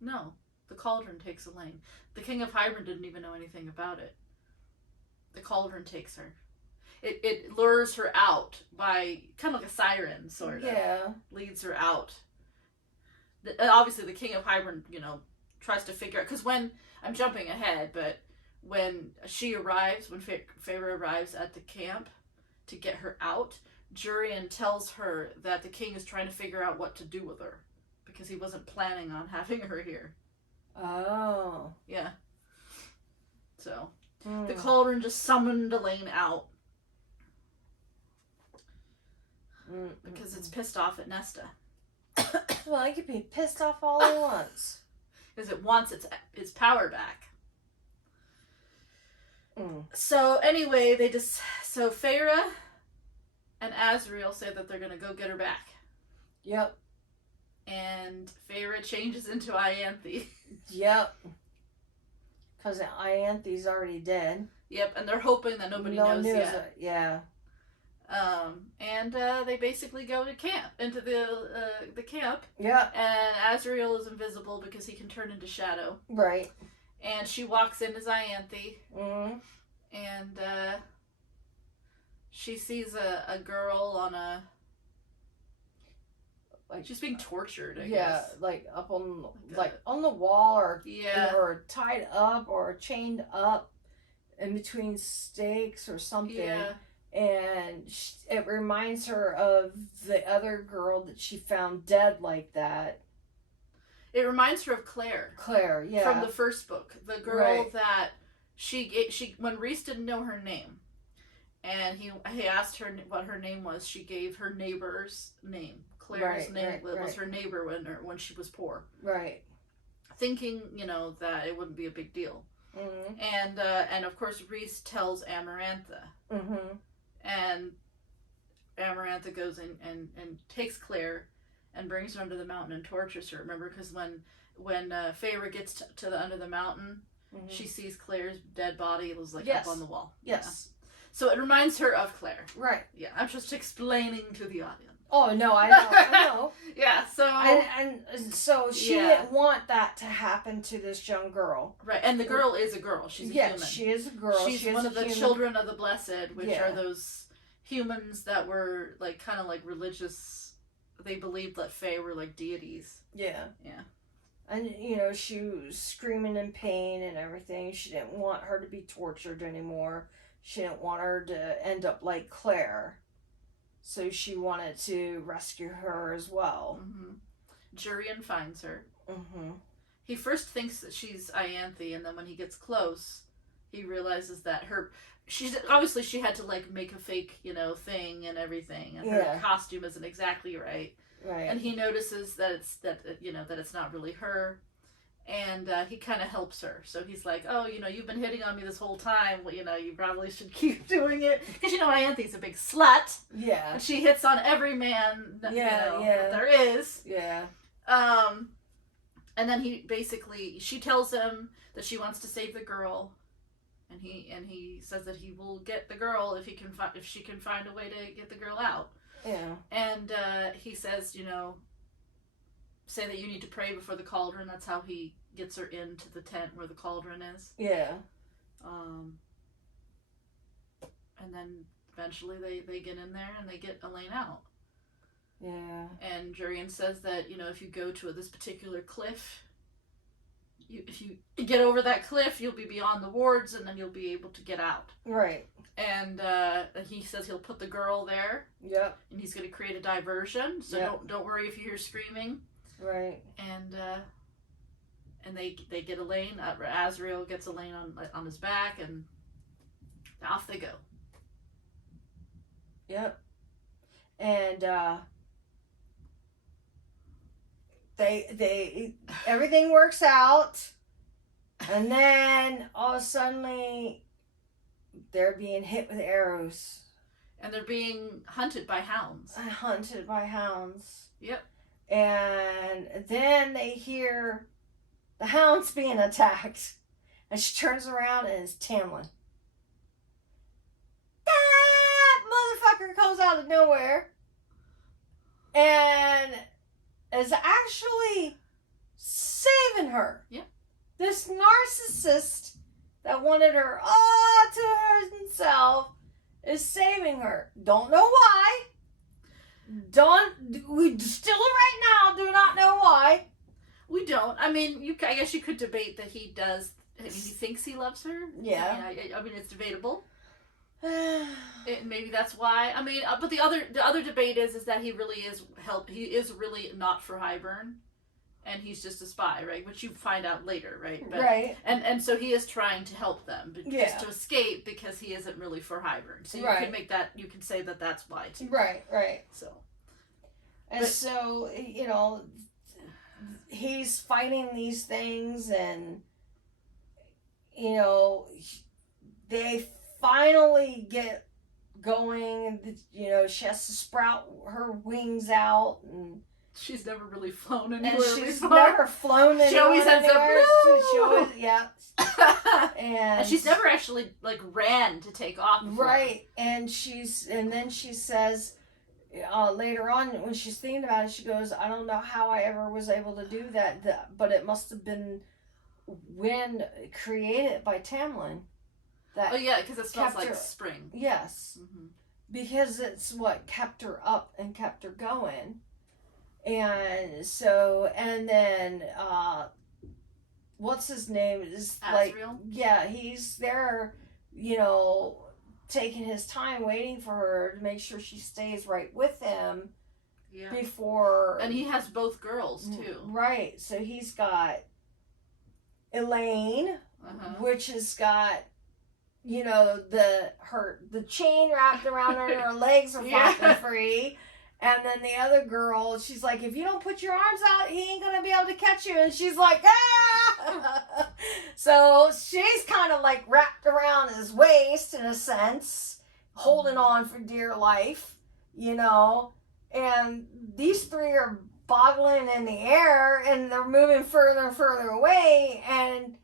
No. The cauldron takes Elaine. The King of Hybern didn't even know anything about it. The cauldron takes her. It lures her out by kind of like a siren, sort of. Yeah. Leads her out. Obviously, the King of Hybern, tries to figure out... Because when... I'm jumping ahead, but when she arrives, when Feyre arrives at the camp to get her out, Jurian tells her that the king is trying to figure out what to do with her. Because he wasn't planning on having her here. Oh. Yeah. So, the cauldron just summoned Elaine out. Because it's pissed off at Nesta. Well, it could be pissed off all at once. Because it wants its power back. So, anyway, so Feyre and Azriel say that they're going to go get her back. Yep. And Feyre changes into Ianthe. Yep. Because Ianthe's already dead. Yep, and they're hoping that nobody knows yet. Yeah. And they basically go to camp, into the camp. Yeah. And Azriel is invisible because he can turn into shadow. Right. And she walks in as Ianthe. Mm-hmm. And she sees a girl on a... Like, she's being tortured, I guess. Yeah, like up on on the wall, or or tied up or chained up in between stakes or something. Yeah. And it reminds her of the other girl that she found dead like that. It reminds her of Claire. Claire, yeah. From the first book. The girl that she when Rhys didn't know her name, and he asked her what her name was, she gave her neighbor's name. Claire's name was her neighbor when she was poor. Right. Thinking, that it wouldn't be a big deal. Mm-hmm. And of course Rhys tells Amarantha. Mm-hmm. And Amarantha goes in and takes Claire and brings her under the mountain and tortures her. Remember, because when Feyre gets to the under the mountain, she sees Claire's dead body. It was up on the wall. Yes. Yeah. So it reminds her of Claire. Right. Yeah, I'm just explaining to the audience. Oh, no, I know. Yeah, so... And so she didn't want that to happen to this young girl. Right, and the girl is a girl. She's a human. Yes, she is a girl. She's one of the children of the Blessed, which are those humans that were, kind of religious. They believed that Fae were, deities. Yeah. Yeah. And, she was screaming in pain and everything. She didn't want her to be tortured anymore. She didn't want her to end up like Claire. So she wanted to rescue her as well. Mm-hmm. Jurian finds her. Mm-hmm. He first thinks that she's Ianthe, and then when he gets close, he realizes that she had to make a fake, thing and everything, and her costume isn't exactly right. Right. And he notices that it's not really her. And he kind of helps her. So he's like, oh, you've been hitting on me this whole time. Well, you probably should keep doing it. Because, Ianthe's a big slut. Yeah. And she hits on every man that there is. Yeah. And then she tells him that she wants to save the girl. And he says that he will get the girl if she can find a way to get the girl out. Yeah. And he says, say that you need to pray before the cauldron. That's how he gets her into the tent where the cauldron is. Yeah. And then eventually they get in there and they get Elaine out. Yeah. And Jurian says that, if you go to this particular cliff, if you get over that cliff, you'll be beyond the wards and then you'll be able to get out. Right. And he says he'll put the girl there. Yep. And he's going to create a diversion. So don't worry if you hear screaming. Right. And they get Elaine. Azriel gets Elaine on his back, and off they go. Yep. And they everything works out. And then all of a sudden, they're being hit with arrows. And they're being hunted by hounds. Yep. And then they hear the hounds being attacked. And she turns around and it's Tamlin. That motherfucker comes out of nowhere and is actually saving her. Yeah. This narcissist that wanted her all to himself is saving her. Don't know why. We still right now do not know why. We don't. I mean, I guess you could debate that he does. I mean, he thinks he loves her. Yeah. I mean, it's debatable. Maybe that's why. I mean, but the other debate is that he really is He is really not for Hybern, and he's just a spy, right? Which you find out later, right? But, right. And so he is trying to help them, but just to escape because he isn't really for Hybern. So you can make that. You can say that that's why too. Right. Right. So. And so he's fighting these things, and they finally get going. She has to sprout her wings out, and she's never really flown anywhere. And she's never flown anywhere. She always ends up. And she's never actually ran to take off before. Right, and then she says. Later on, when she's thinking about it, she goes, I don't know how I ever was able to do that, but it must have been wind created by Tamlin. Because it smells like spring. Yes. Mm-hmm. Because it's what kept her up and kept her going. And so, and then, what's his name? Is Asriel? He's there, taking his time waiting for her to make sure she stays right with him before. And he has both girls too. Right. So he's got Elaine, which has got the chain wrapped around her and her legs are flopping free. And then the other girl, she's like, if you don't put your arms out, he ain't gonna be able to catch you. And she's like, ah! So she's kind of wrapped around his waist in a sense, holding on for dear life, And these three are boggling in the air, and they're moving further and further away. And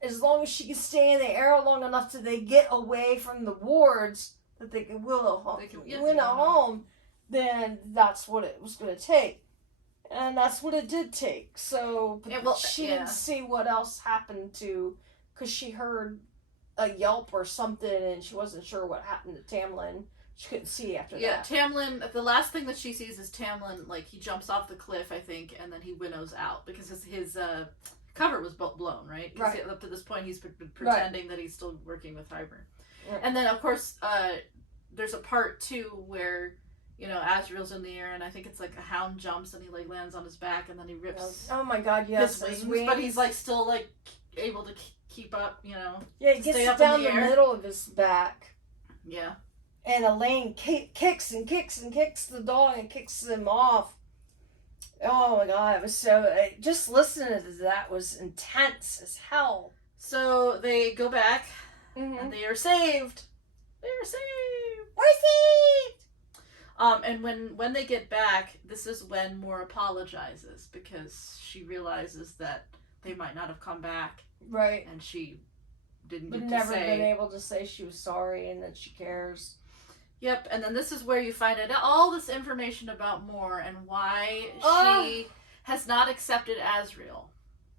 as long as she can stay in the air long enough till they get away from the wards, that they can win a home, then that's what it was going to take. And that's what it did take. So she didn't see what else happened because she heard a yelp or something, and she wasn't sure what happened to Tamlin. She couldn't see after that. Yeah, Tamlin, the last thing that she sees is Tamlin, he jumps off the cliff, I think, and then he winnows out because his cover was blown, right? Because up to this point, he's been pretending that he's still working with Hybern. Right. And then, of course, there's a part, too, where... Asriel's in the air, and I think it's a hound jumps, and he lands on his back, and then he rips. Oh my God! Yes, his wings. But he's still able to keep up. Yeah, he gets down the middle of his back. Yeah. And Elaine kicks and kicks and kicks the dog and kicks him off. Oh my God! It was so. Just listening to that was intense as hell. So they go back, and they are saved. They are saved. We're saved. And when they get back, this is when Moore apologizes because she realizes that they might not have come back. Right. And she didn't been able to say she was sorry and that she cares. Yep, and then this is where you find out all this information about Moore and why she has not accepted Asriel.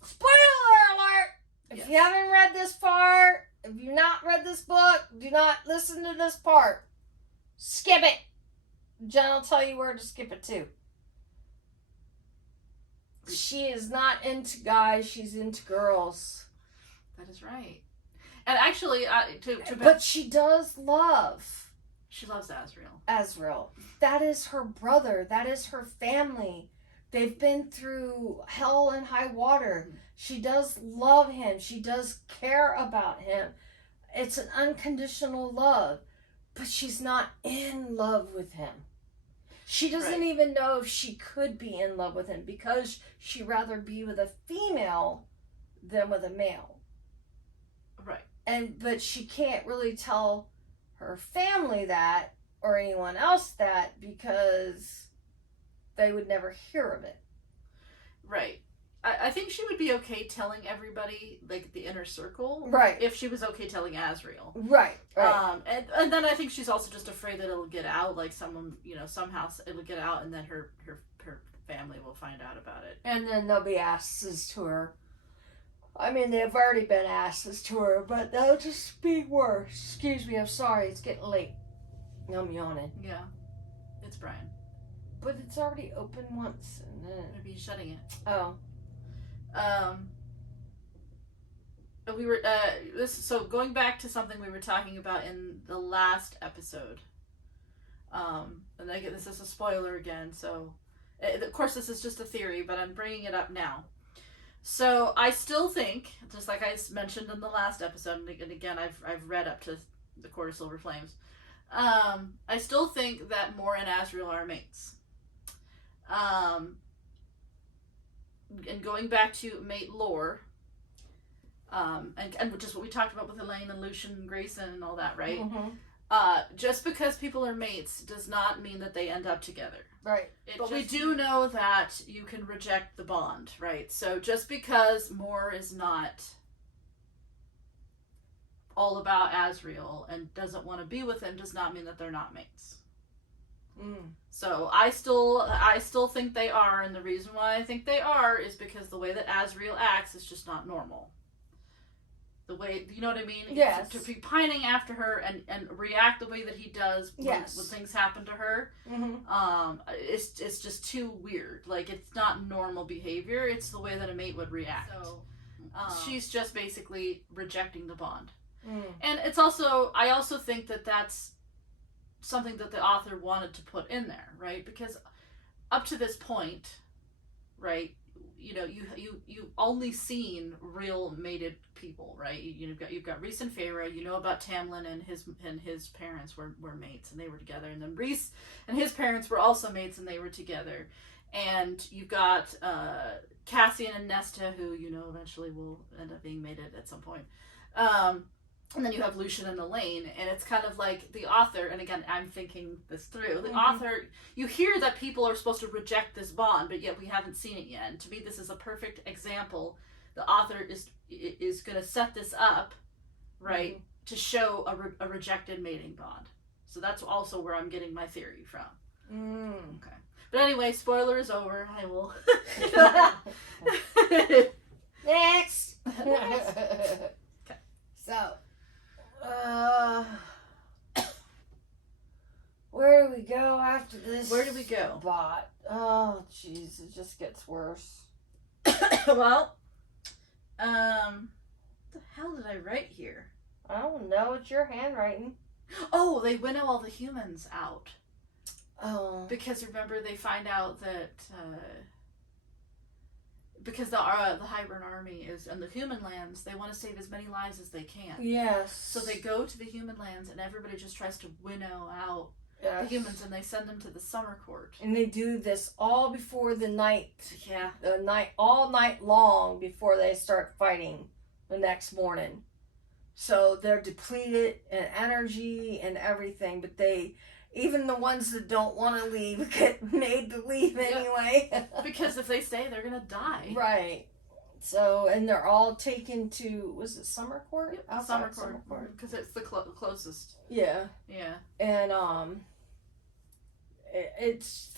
Spoiler alert! If you haven't read this part, if you've not read this book, do not listen to this part. Skip it. Jen will tell you where to skip it to. She is not into guys, she's into girls. That is right. And actually, but she does love. She loves Asriel. Asriel. That is her brother. That is her family. They've been through hell and high water. She does love him. She does care about him. It's an unconditional love. But she's not in love with him. She doesn't even know if she could be in love with him because she'd rather be with a female than with a male. Right. But she can't really tell her family that or anyone else that because they would never hear of it. Right. I think she would be okay telling everybody, like the inner circle, right? If she was okay telling Asriel, right? And then I think she's also just afraid that it'll get out, like someone, somehow it'll get out, and then her family will find out about it, and then there'll be asses to her. I mean, they've already been asses to her, but they'll just be worse. Excuse me, I'm sorry, it's getting late. I'm yawning. Yeah, it's Brian. But it's already open once, and then maybe he's shutting it. Oh. We were so going back to something we were talking about in the last episode. And I get this is a spoiler again, so of course this is just a theory, but I'm bringing it up now. So I still think, just like I mentioned in the last episode, and again I've read up to the Court of Silver Flames. I still think that Mor and Asriel are mates. And going back to mate lore, and just what we talked about with Elaine and Lucian and Grayson and all that, right? Mm-hmm. Just because people are mates does not mean that they end up together. Right. But we do know that you can reject the bond, right? So just because Mor is not all about Asriel and doesn't want to be with him does not mean that they're not mates. So I still think they are, and the reason why I think they are is because the way that Asriel acts is just not normal. The way, you know what I mean? Yes. To be pining after her and react the way that he does when things happen to her, it's just too weird. Like, it's not normal behavior. It's the way that a mate would react. So she's just basically rejecting the bond. And it's also, I also think that that's something that the author wanted to put in there, right? Because up to this point, right, you've only seen real mated people, right? You've got Rhys and Feyre. You know about Tamlin and his parents were mates and they were together, and then Rhys and his parents were also mates and they were together. And you've got Cassian and Nesta, who eventually will end up being mated at some point. And then you have Lucian and Elaine, and it's kind of like the author, and again, I'm thinking this through, the author, you hear that people are supposed to reject this bond, but yet we haven't seen it yet. And to me, this is a perfect example. The author is going to set this up, right, to show a rejected mating bond. So that's also where I'm getting my theory from. Okay. But anyway, spoiler is over. I will... Next! Okay. So... where do we go after this? Where do we go? Bot. Oh, jeez, it just gets worse. Well, what the hell did I write here? I don't know. It's your handwriting. Oh, they winnow all the humans out. Oh. Because remember, they find out that because the Hybern army is in the human lands, they want to save as many lives as they can. Yes. So they go to the human lands, and everybody just tries to winnow out the humans, and they send them to the summer court. And they do this all before the night. Yeah. All night long before they start fighting the next morning. So they're depleted in energy and everything, but even the ones that don't want to leave get made to leave anyway. Because if they stay, they're going to die. Right. So, and they're all taken to, was it Summer Court? Yep, Outside Summer Court. Because it's the closest. Yeah. Yeah. And, it just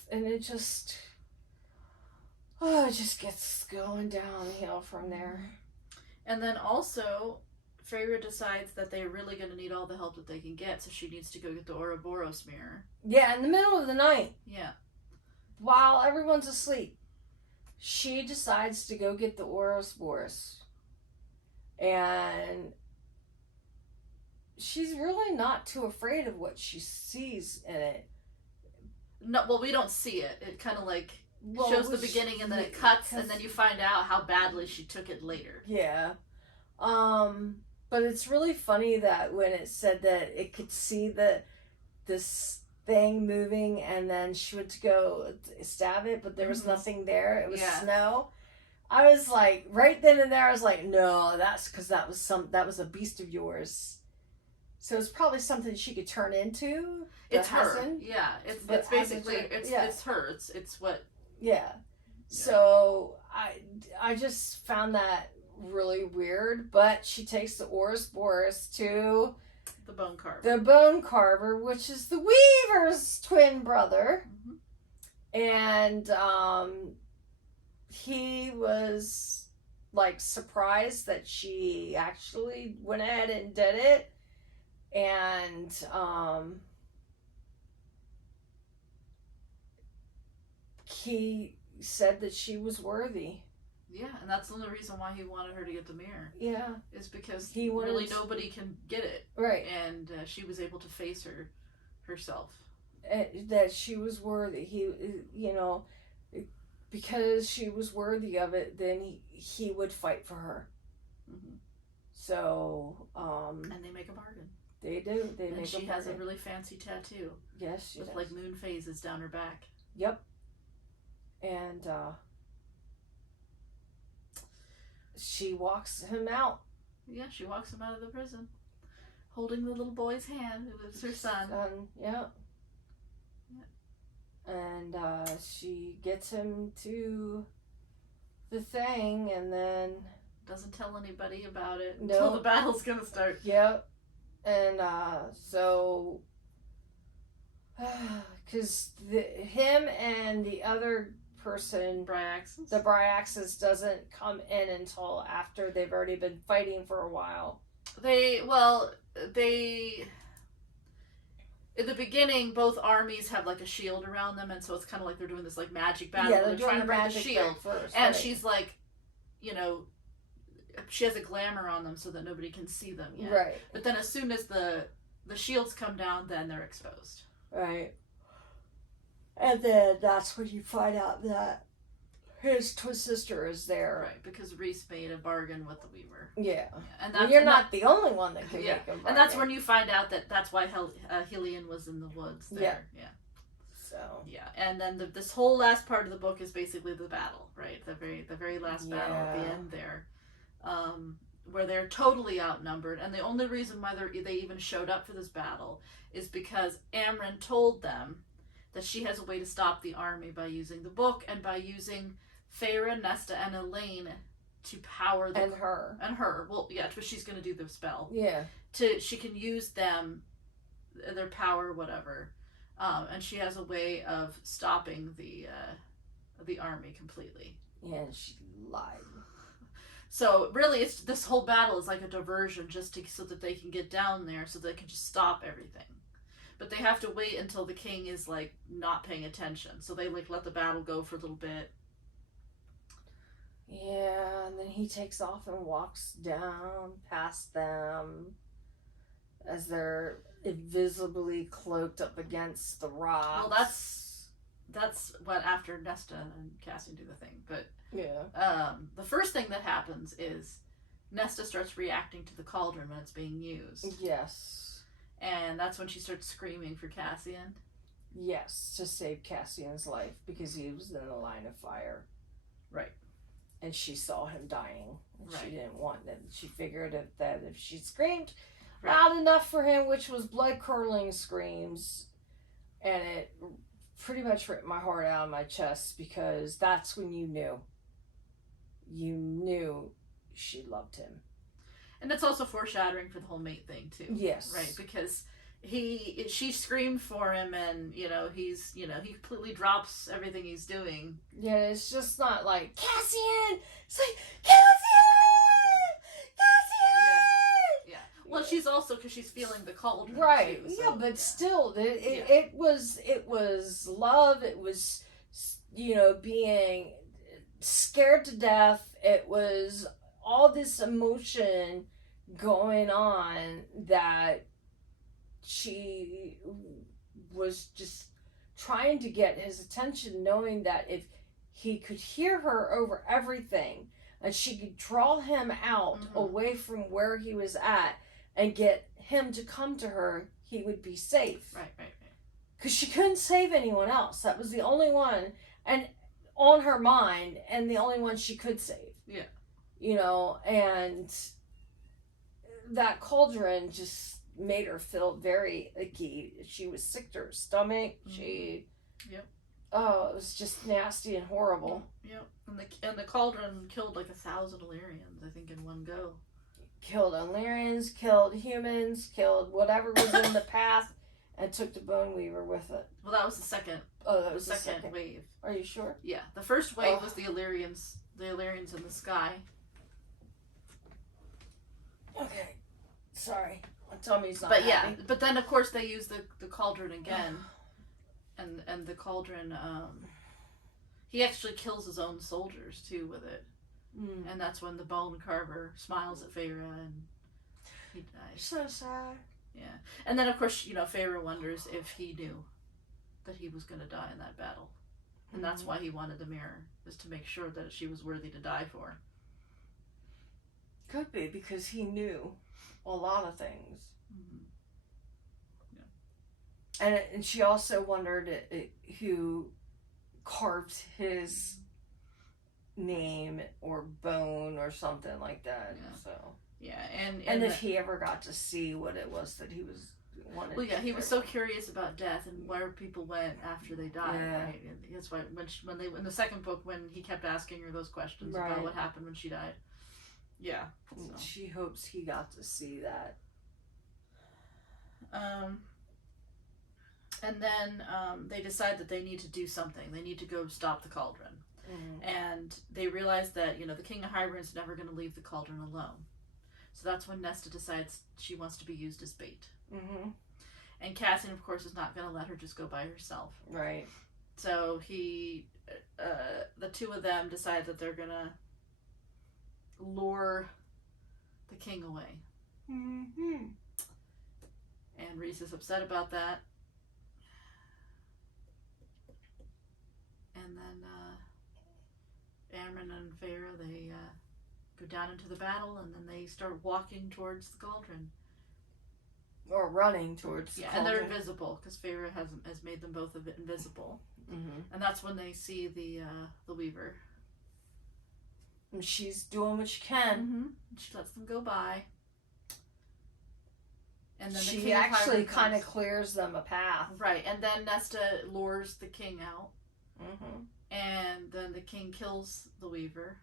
gets going downhill from there. And then also, Feyre decides that they're really going to need all the help that they can get, so she needs to go get the Oroboros mirror. Yeah, in the middle of the night. Yeah. While everyone's asleep. She decides to go get the Oroboros. And she's really not too afraid of what she sees in it. No, well, we don't see it. It kind of like shows the beginning and then it cuts, and then you find out how badly she took it later. Yeah. But it's really funny that when it said that it could see this thing moving, and then she went to go stab it, but there was nothing there. It was snow. I was like, right then and there, I was like, no, that's because that was a beast of yours. So it's probably something she could turn into. It's her. Yeah. It's basically, it's her. It's what. Yeah. So I just found that really weird, but she takes the Oroboros to the Bone Carver. The Bone Carver, which is the Weaver's twin brother. Mm-hmm. And he was like surprised that she actually went ahead and did it. And he said that she was worthy. Yeah, and that's the only reason why he wanted her to get the mirror. Yeah. Is because really nobody can get it. Right. And she was able to face herself. That she was worthy. He, because she was worthy of it, then he would fight for her. Mm-hmm. So, and they make a bargain. They do. And she has a really fancy tattoo. Yes, she with does. Like moon phases down her back. Yep. And she walks him out. Yeah, she walks him out of the prison, holding the little boy's hand, who is her son. Yeah. And she gets him to the thing, and then doesn't tell anybody about it until the battle's gonna start. Yep. And so, because him and the other person, the Bryaxis doesn't come in until after they've already been fighting for a while. They in the beginning, both armies have like a shield around them, and so it's kind of like they're doing this like magic battle. Yeah, they're trying to break the shield first, and she's like, she has a glamour on them so that nobody can see them yet. Right. But then as soon as the shields come down, then they're exposed. Right. And then that's when you find out that his twin sister is there. Right, because Rhys made a bargain with the Weaver. Yeah. And you're not the only one that can make a bargain. And that's when you find out that's why Helion was in the woods there. Yeah. So. Yeah, and then this whole last part of the book is basically the battle, right? The very last battle at the end there. Where they're totally outnumbered, and the only reason why they even showed up for this battle is because Amren told them that she has a way to stop the army by using the book and by using Sarah, Nesta, and Elaine to power them. And her. Well, yeah, she's going to do the spell. Yeah. She can use them, their power, whatever. And she has a way of stopping the army completely. Yeah, and she lied. So really, it's this whole battle is like a diversion so that they can get down there, so they can just stop everything. But they have to wait until the king is like not paying attention. So they like let the battle go for a little bit. Yeah, and then he takes off and walks down past them as they're invisibly cloaked up against the rocks. Well, that's what after Nesta and Cassian do the thing, but. Yeah. The first thing that happens is Nesta starts reacting to the cauldron when it's being used. Yes. And that's when she starts screaming for Cassian. Yes, to save Cassian's life because he was in the line of fire. Right. And she saw him dying. And right. She didn't want it. She figured that if she screamed loud enough for him, which was blood-curdling screams, and it pretty much ripped my heart out of my chest because that's when you knew she loved him. And that's also foreshadowing for the whole mate thing too. Yes. Right, because she screamed for him, and he completely drops everything he's doing. Yeah, it's just not like Cassian. It's like Cassian. Yeah. Well, she's also because she's feeling the cauldron. Right. Too, so, yeah, but still, it was love. It was being scared to death. It was all this emotion going on that she was just trying to get his attention, knowing that if he could hear her over everything and she could draw him out away from where he was at and get him to come to her, he would be safe. Right. Because she couldn't save anyone else. That was the only one. And on her mind and the only one she could save. Yeah. You know, and that cauldron just made her feel very icky. She was sick to her stomach. She... Yep. Oh, it was just nasty and horrible. Yep. And the cauldron killed like 1,000 Illyrians, I think, in one go. Killed Illyrians, killed humans, killed whatever was in the path, and took the Bone Weaver with it. Well, that was the second. Oh, that was the the second wave. Are you sure? Yeah, the first wave was the Illyrians in the sky. Okay, sorry, my tummy's not. But happy. but then of course they used the cauldron again, and the cauldron. He actually kills his own soldiers too with it, and that's when the Bone Carver smiles at Feyre and he dies. So sad. Yeah, and then of course Feyre wonders if he knew that he was going to die in that battle, and that's why he wanted the mirror, is to make sure that she was worthy to die for. Could be because he knew a lot of things. Yeah. And she also wondered who carved his name or bone or something like that. Yeah. So yeah, and if he ever got to see what it was that he was wanted. Well, yeah, he was so curious about death and where people went after they died. Yeah. Right? And that's why when they in the second book when he kept asking her those questions about what happened when she died. Yeah. So. She hopes he got to see that. And then they decide that they need to do something. They need to go stop the cauldron. And they realize that, the King of Hybern is never going to leave the cauldron alone. So that's when Nesta decides she wants to be used as bait. And Cassian, of course, is not going to let her just go by herself. Right. So the two of them decide that they're going to lure the king away. And Rhys is upset about that. And then Amren and Feyre, they go down into the battle, and then they start walking towards the cauldron. Or running towards the cauldron. And they're invisible, because Feyre has made them both invisible. And that's when they see the Weaver. And she's doing what she can. She lets them go by. And then she actually kind of clears them a path. Right, and then Nesta lures the king out. And then the king kills the Weaver.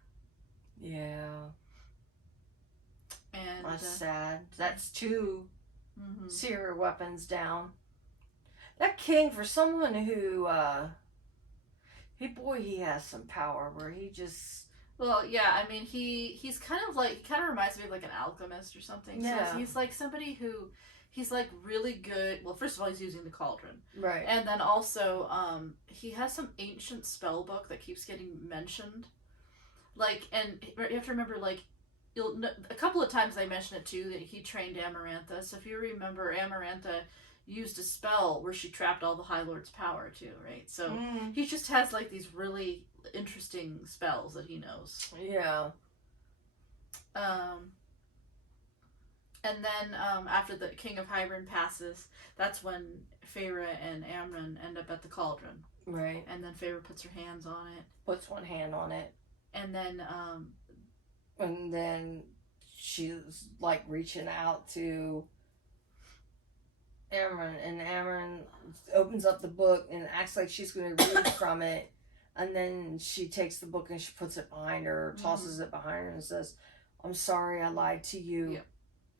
Yeah. And that's sad. That's two Seer weapons down. That king, for someone who, he has some power where he just... Well, yeah, I mean, he's kind of reminds me of like an alchemist or something. Yeah. So he's like somebody who, he's like really good. Well, first of all, he's using the cauldron. Right. And then also, he has some ancient spell book that keeps getting mentioned. Like, and you have to remember, like, a couple of times they mention it too, that he trained Amarantha. So if you remember, Amarantha used a spell where she trapped all the High Lord's power too, right? So he just has like these really interesting spells that he knows. Yeah. And then after the King of Hybern passes, that's when Feyre and Amren end up at the cauldron. Right. And then Feyre puts her hands on it. Puts one hand on it. And then she's like reaching out to Amren, and Amren opens up the book and acts like she's going to read from it, and then she takes the book and she puts it behind her, tosses it behind her, and says, "I'm sorry, I lied to you." Yep.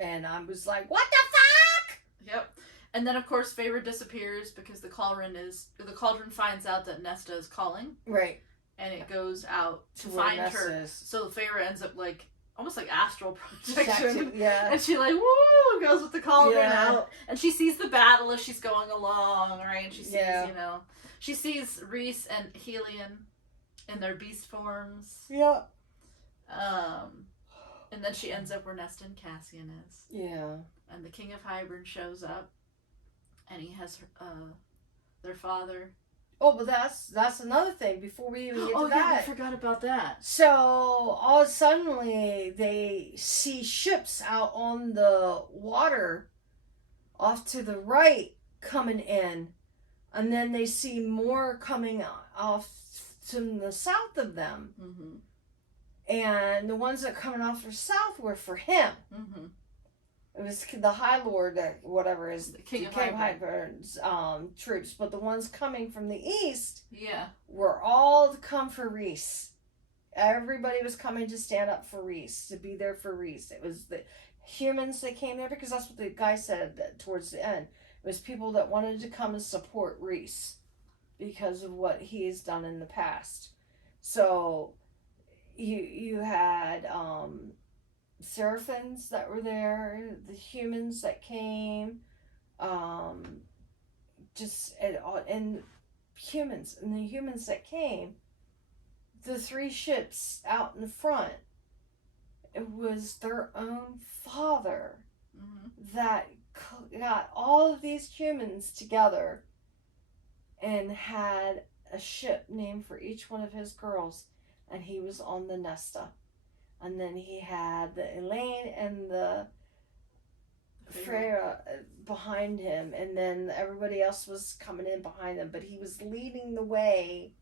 And I was like, "What the fuck?" Yep. And then of course Feyre disappears because the cauldron finds out that Nesta is calling. Right. And it goes out to find her. So Feyre ends up like almost like astral projection. Yeah. And she like, woo, goes with the cauldron out. And she sees the battle as she's going along, right? And she sees, she sees Rhys and Helion in their beast forms. Yeah. And then she ends up where Nesta and Cassian is. Yeah. And the King of Hybern shows up, and he has their father. Oh, but that's another thing before we even get to that. Oh, yeah, I forgot about that. So, all suddenly, they see ships out on the water off to the right coming in. And then they see more coming off to the south of them. Mm-hmm. And the ones that coming off the south were for him. Mm-hmm. It was the High Lord, whatever is The King of Hybern's troops. But the ones coming from the east were all to come for Rhys. Everybody was coming to stand up for Rhys, to be there for Rhys. It was the humans that came there, because that's what the guy said towards the end. It was people that wanted to come and support Rhys because of what he's done in the past. So you had Seraphins that were there, the humans that came, and humans, and the humans that came, the 3 ships out in the front, it was their own father that got all of these humans together and had a ship named for each one of his girls, and he was on the Nesta. And then he had the Elaine and the Freya behind him, and then everybody else was coming in behind them, but he was leading the way.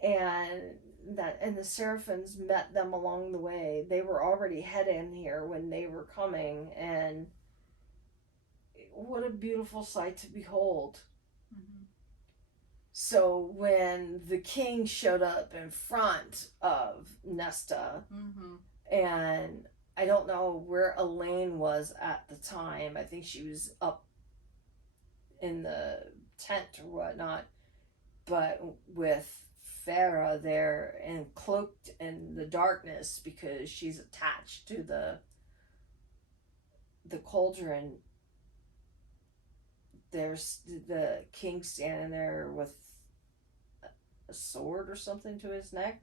And the Seraphins met them along the way. They were already heading here when they were coming, and what a beautiful sight to behold. So when the king showed up in front of Nesta, and I don't know where Elaine was at the time. I think she was up in the tent or whatnot, but with Farah there and cloaked in the darkness because she's attached to the cauldron. There's the king standing there with a sword or something to his neck,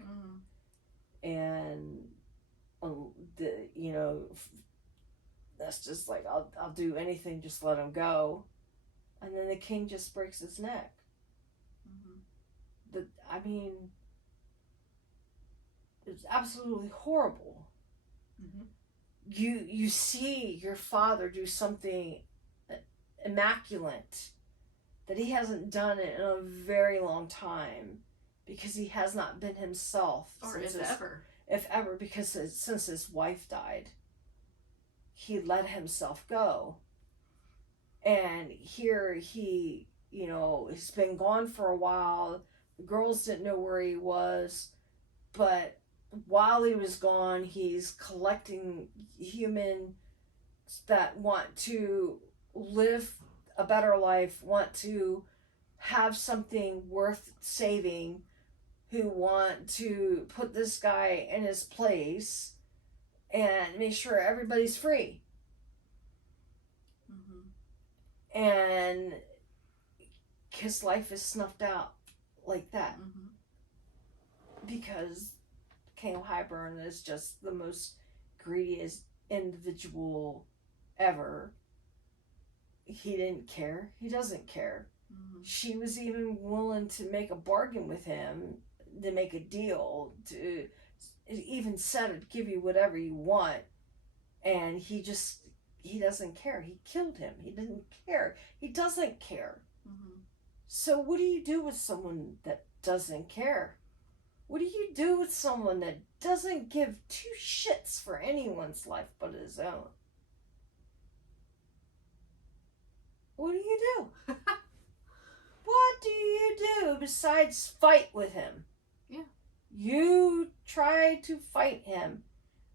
and that's just like, I'll do anything, just let him go. And then the king just breaks his neck. It's absolutely horrible. You see your father do something immaculate that he hasn't done it in a very long time, because he has not been himself, or if ever, because since his wife died, he let himself go. And here he, he's been gone for a while. The girls didn't know where he was, but while he was gone, he's collecting humans that want to live a better life, want to have something worth saving, who want to put this guy in his place and make sure everybody's free. And his life is snuffed out like that, because King Hybern is just the most greediest individual ever. He didn't care. He doesn't care. She was even willing to make a bargain with him, to make a deal, to even said I'd give you whatever you want. And he doesn't care. He killed him. He didn't care. He doesn't care. So what do you do with someone that doesn't care? What do you do with someone that doesn't give 2 shits for anyone's life but his own? What do you do? What do you do besides fight with him? Yeah. You try to fight him,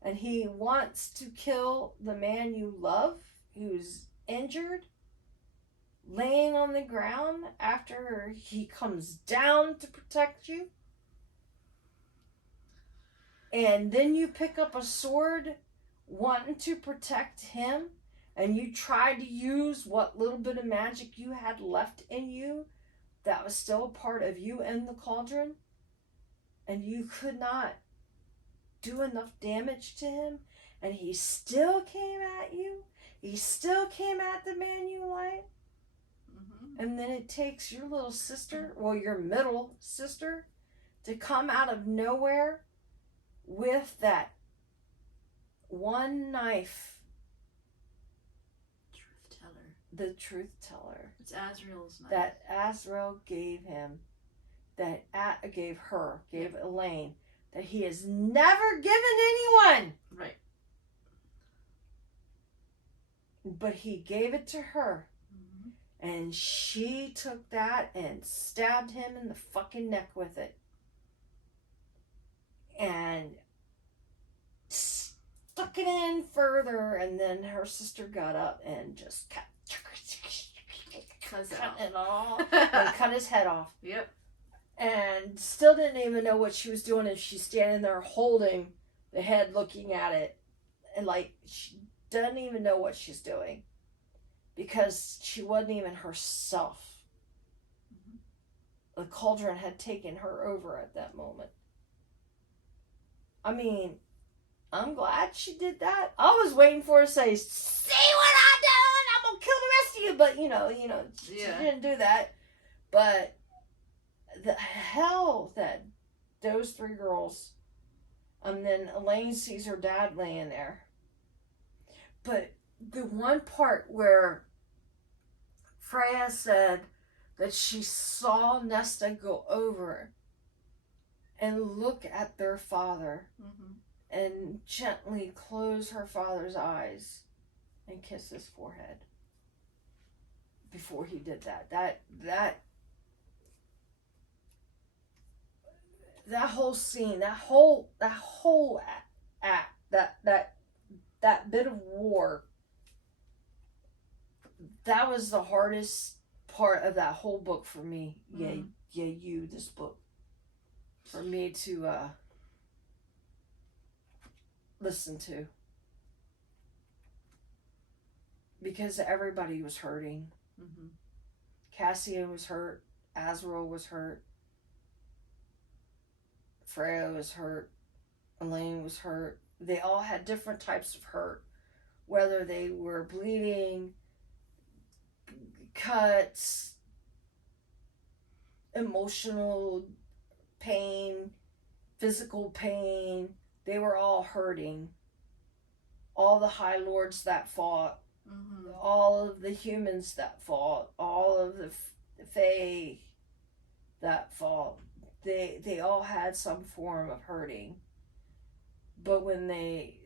and he wants to kill the man you love, who's injured, laying on the ground after he comes down to protect you. And then you pick up a sword wanting to protect him, and you try to use what little bit of magic you had left in you that was still a part of you in the cauldron, and you could not do enough damage to him, and he still came at you. He still came at the man you like. And then it takes your little sister, well, your middle sister, to come out of nowhere with that one knife. Truth teller. The truth teller. It's Azrael's knife. That Azrael gave him. that gave Elaine, that he has never given anyone. Right. But he gave it to her. Mm-hmm. And she took that and stabbed him in the fucking neck with it. And stuck it in further, and then her sister got up and just cut it off. And cut his head off. Yep. And still didn't even know what she was doing, and she's standing there holding the head, looking at it, and like she doesn't even know what she's doing because she wasn't even herself. Mm-hmm. The cauldron had taken her over at that moment. I mean, I'm glad she did that. I was waiting for her to say, "See what I'm doing? I'm gonna kill the rest of you." But she didn't do that. But the hell that those three girls, and then Elaine sees her dad laying there. But the one part where Freya said that she saw Nesta go over and look at their father, mm-hmm. and gently close her father's eyes and kiss his forehead before he did that. That whole scene, that whole act, that bit of war, that was the hardest part of that whole book for me. Mm-hmm. This book. For me to listen to. Because everybody was hurting. Mm-hmm. Cassian was hurt. Azrael was hurt. Freya was hurt. Elaine was hurt. They all had different types of hurt. Whether they were bleeding, cuts, emotional pain, physical pain. They were all hurting. All the High Lords that fought. Mm-hmm. All of the humans that fought. All of the Fae that fought. They all had some form of hurting. But when they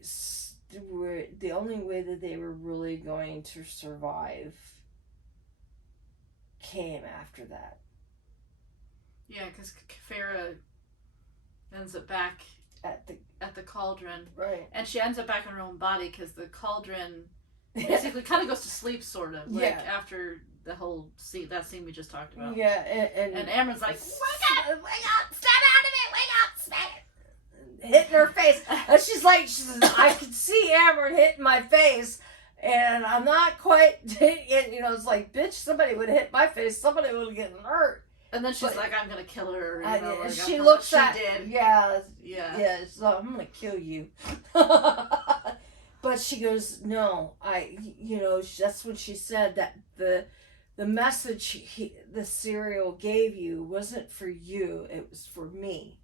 were, the only way that they were really going to survive came after that. Yeah, because Farah ends up back at the cauldron. Right. And she ends up back in her own body because the cauldron basically kind of goes to sleep, sort of. Like, after the whole scene, that scene we just talked about. Yeah, and Amren's like, wake up, snap out of it, wake up, smack it. Hitting her face. And she's like, I can see Amren hitting my face. And I'm not quite, it's like, bitch, somebody would have hit my face. Somebody would have gotten hurt. And then she's like, I'm going to kill her. She looks at, did. Yeah, so I'm going to kill you. But she goes, no, that's when she said that the message the Suriul gave you wasn't for you, it was for me.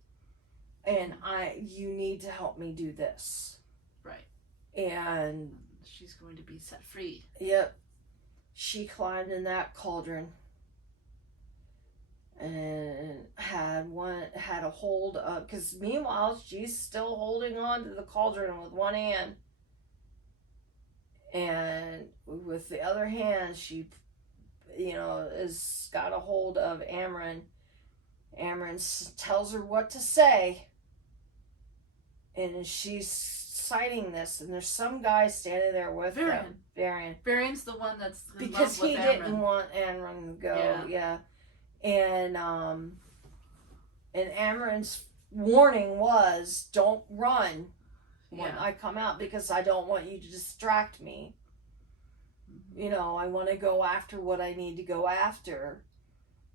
And you need to help me do this. Right. And she's going to be set free. Yep. She climbed in that cauldron and had a hold of, because meanwhile she's still holding on to the cauldron with one hand, and with the other hand she is got a hold of Amren. Amren tells her what to say, and she's citing this, and there's some guy standing there with them. Varian's the one that's in because love with he Amren. Didn't want Amren to go. Yeah. And Amren's warning was, don't run when I come out, because I don't want you to distract me. Mm-hmm. I want to go after what I need to go after.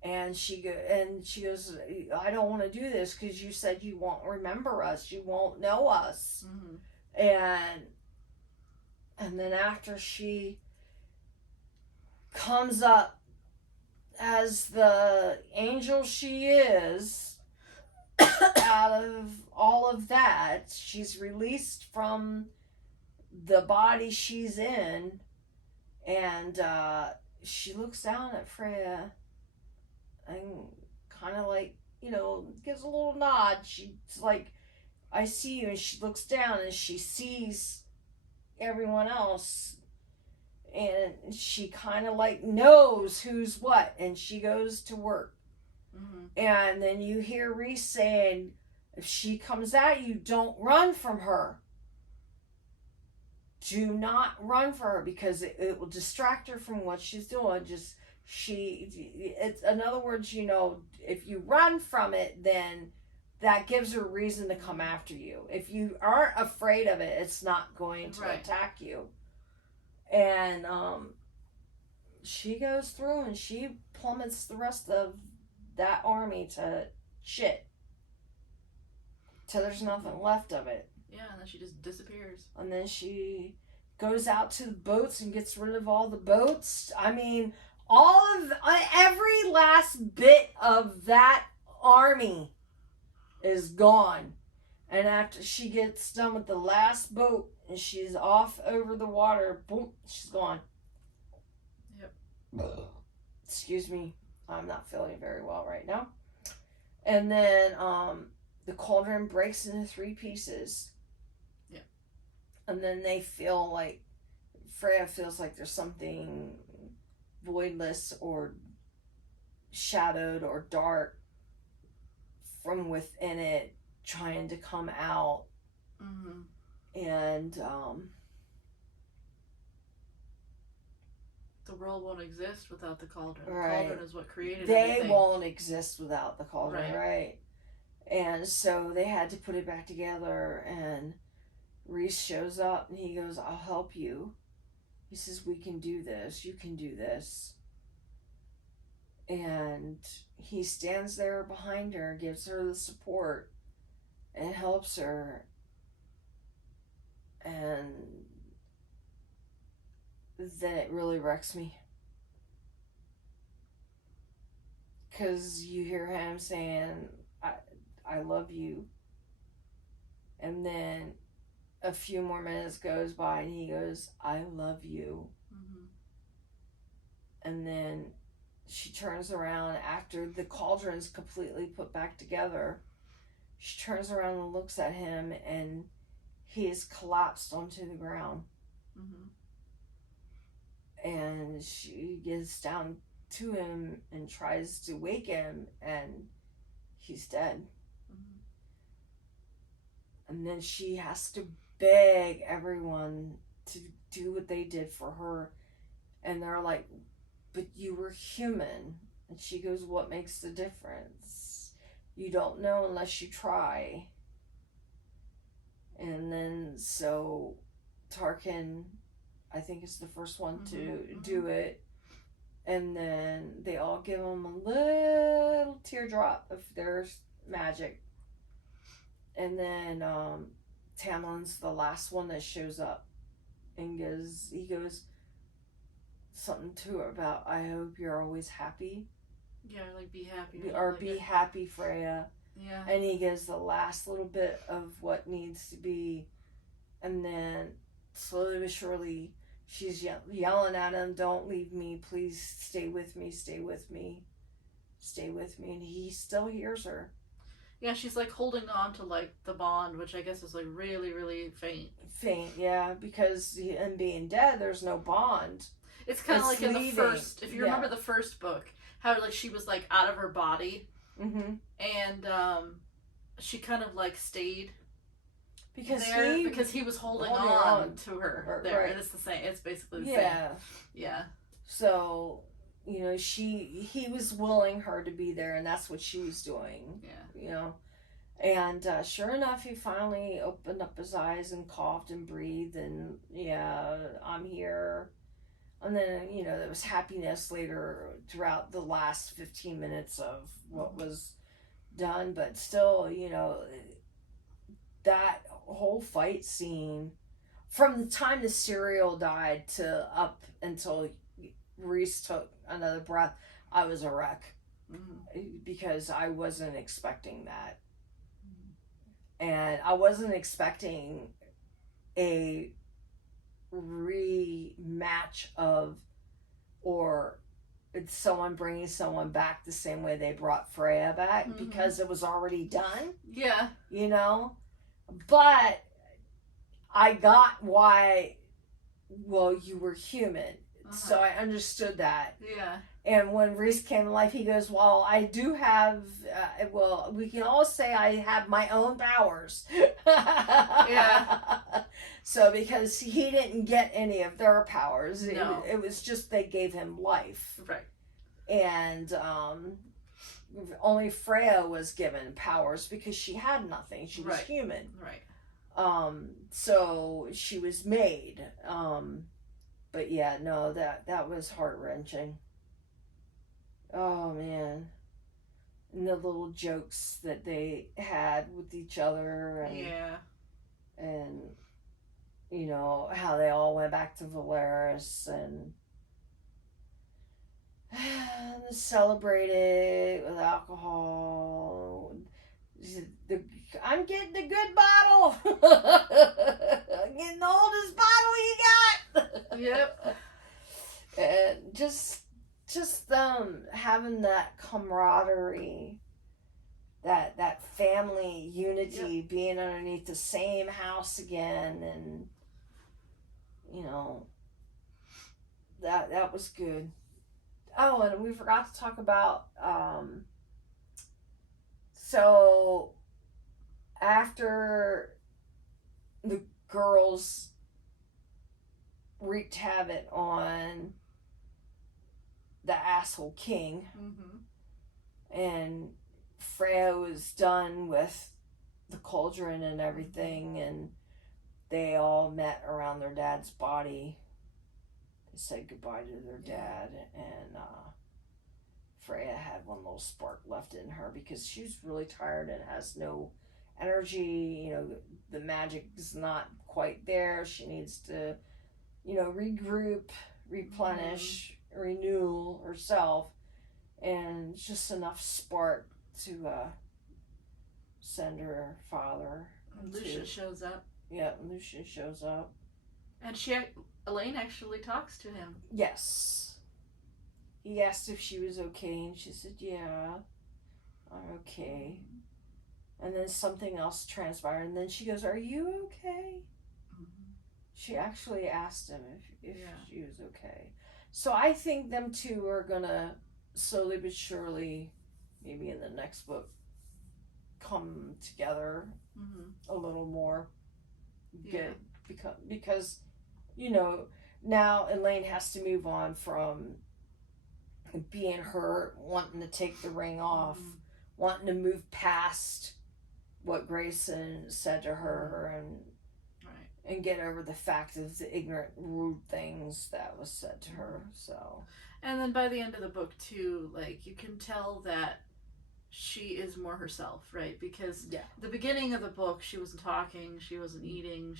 And she goes, I don't want to do this because you said you won't remember us, you won't know us. Mm-hmm. And then after she comes up as the angel she is, out of all of that, she's released from the body she's in, and she looks down at Freya and kind of like gives a little nod. She's like, I see you, and she looks down and she sees everyone else, and she kind of like knows who's what, and she goes to work. And then you hear Rhys saying, if she comes at you, don't run from her. Do not run for her, because it will distract her from what she's doing. It's in other words, if you run from it, then that gives her reason to come after you. If you aren't afraid of it, it's not going to attack you. And she goes through and she plummets the rest of that army to shit. Till there's nothing left of it. Yeah, and then she just disappears. And then she goes out to the boats and gets rid of all the boats. I mean, every last bit of that army is gone. And after she gets done with the last boat and she's off over the water, boom, she's gone. Yep. Excuse me, I'm not feeling very well right now. And then the cauldron breaks into 3 pieces. Yeah. And then Freya feels like there's something voidless or shadowed or dark from within it trying to come out. And the world won't exist without the cauldron. Right. The cauldron is what created everything. Everything. Won't exist without the cauldron, right? And so they had to put it back together, and Rhys shows up and he goes, I'll help you. He says, we can do this. You can do this. And he stands there behind her, gives her the support, and helps her. And then it really wrecks me. Because you hear him saying, I love you. And then a few more minutes goes by and he goes, I love you. And then she turns around after the cauldron's completely put back together. She turns around and looks at him, and he is collapsed onto the ground. And she gets down to him and tries to wake him, and he's dead. And then she has to beg everyone to do what they did for her. And they're like, but you were human. And she goes, what makes the difference? You don't know unless you try. And then so Tarkin, I think, is the first one to do it. And then they all give him a little teardrop of their magic. And then Tamlin's the last one that shows up, and he goes something to her about, I hope you're always happy. Yeah, like be happy. Be happy, Freya. Yeah. And he gives the last little bit of what needs to be. And then slowly but surely she's yelling at him, don't leave me, please stay with me, stay with me, stay with me. And he still hears her. Yeah, she's like holding on to like the bond, which I guess is like really, really faint. Faint, yeah, because him being dead, there's no bond. It's kind of like leaving. In the first, if you remember the first book, how like she was like out of her body, and she kind of like stayed because he was holding on to her there, right. And it's the same. It's basically the same. Yeah. So he was willing her to be there, and that's what she was doing. Yeah. And sure enough, he finally opened up his eyes and coughed and breathed, and I'm here. And then, there was happiness later throughout the last 15 minutes of what was done. But still, that whole fight scene, from the time the Suriul died to up until Rhys took another breath, I was a wreck. Because I wasn't expecting that. And I wasn't expecting a rematch or it's someone bringing someone back the same way they brought Freya back, because it was already done. Yeah. You know? But I got why, well, you were human. So I understood that. Yeah. And when Rhys came to life, he goes, well, I do have, well, we can all say I have my own powers. Yeah. So because he didn't get any of their powers. No. It was just they gave him life. Right. And only Freya was given powers because she had nothing. She was human. Right. So she was made. But yeah, no, that was heart-wrenching. Oh, man. And the little jokes that they had with each other. And, yeah. And, you know, how they all went back to Valeris and celebrated with alcohol. I'm getting the good bottle. I'm getting the oldest bottle you got. Yep. And just having that camaraderie, that family unity, being underneath the same house again, and you know, that was good. Oh, and we forgot to talk about so after the girls wreaked havoc on the asshole king, and Freya was done with the cauldron and everything, and they all met around their dad's body. They said goodbye to their dad, and Freya had one little spark left in her because she was really tired and has no energy. You know, the magic is not quite there. She needs to, you know, regroup, replenish, renew herself, and just enough spark to send her father. Lucian shows up. Yeah, Lucian shows up. And Elaine actually talks to him. Yes. He asked if she was okay, and she said, yeah, I'm okay. And then something else transpired, and then she goes, are you okay? She actually asked him if she was okay. So I think them two are gonna slowly but surely, maybe in the next book, come together a little more. Because, you know, now Elaine has to move on from being hurt, wanting to take the ring off, wanting to move past what Grayson said to her, and get over the fact of the ignorant, rude things that was said to her. So, and then by the end of the book too, like, you can tell that she is more herself, right? Because the beginning of the book, she wasn't talking, she wasn't eating,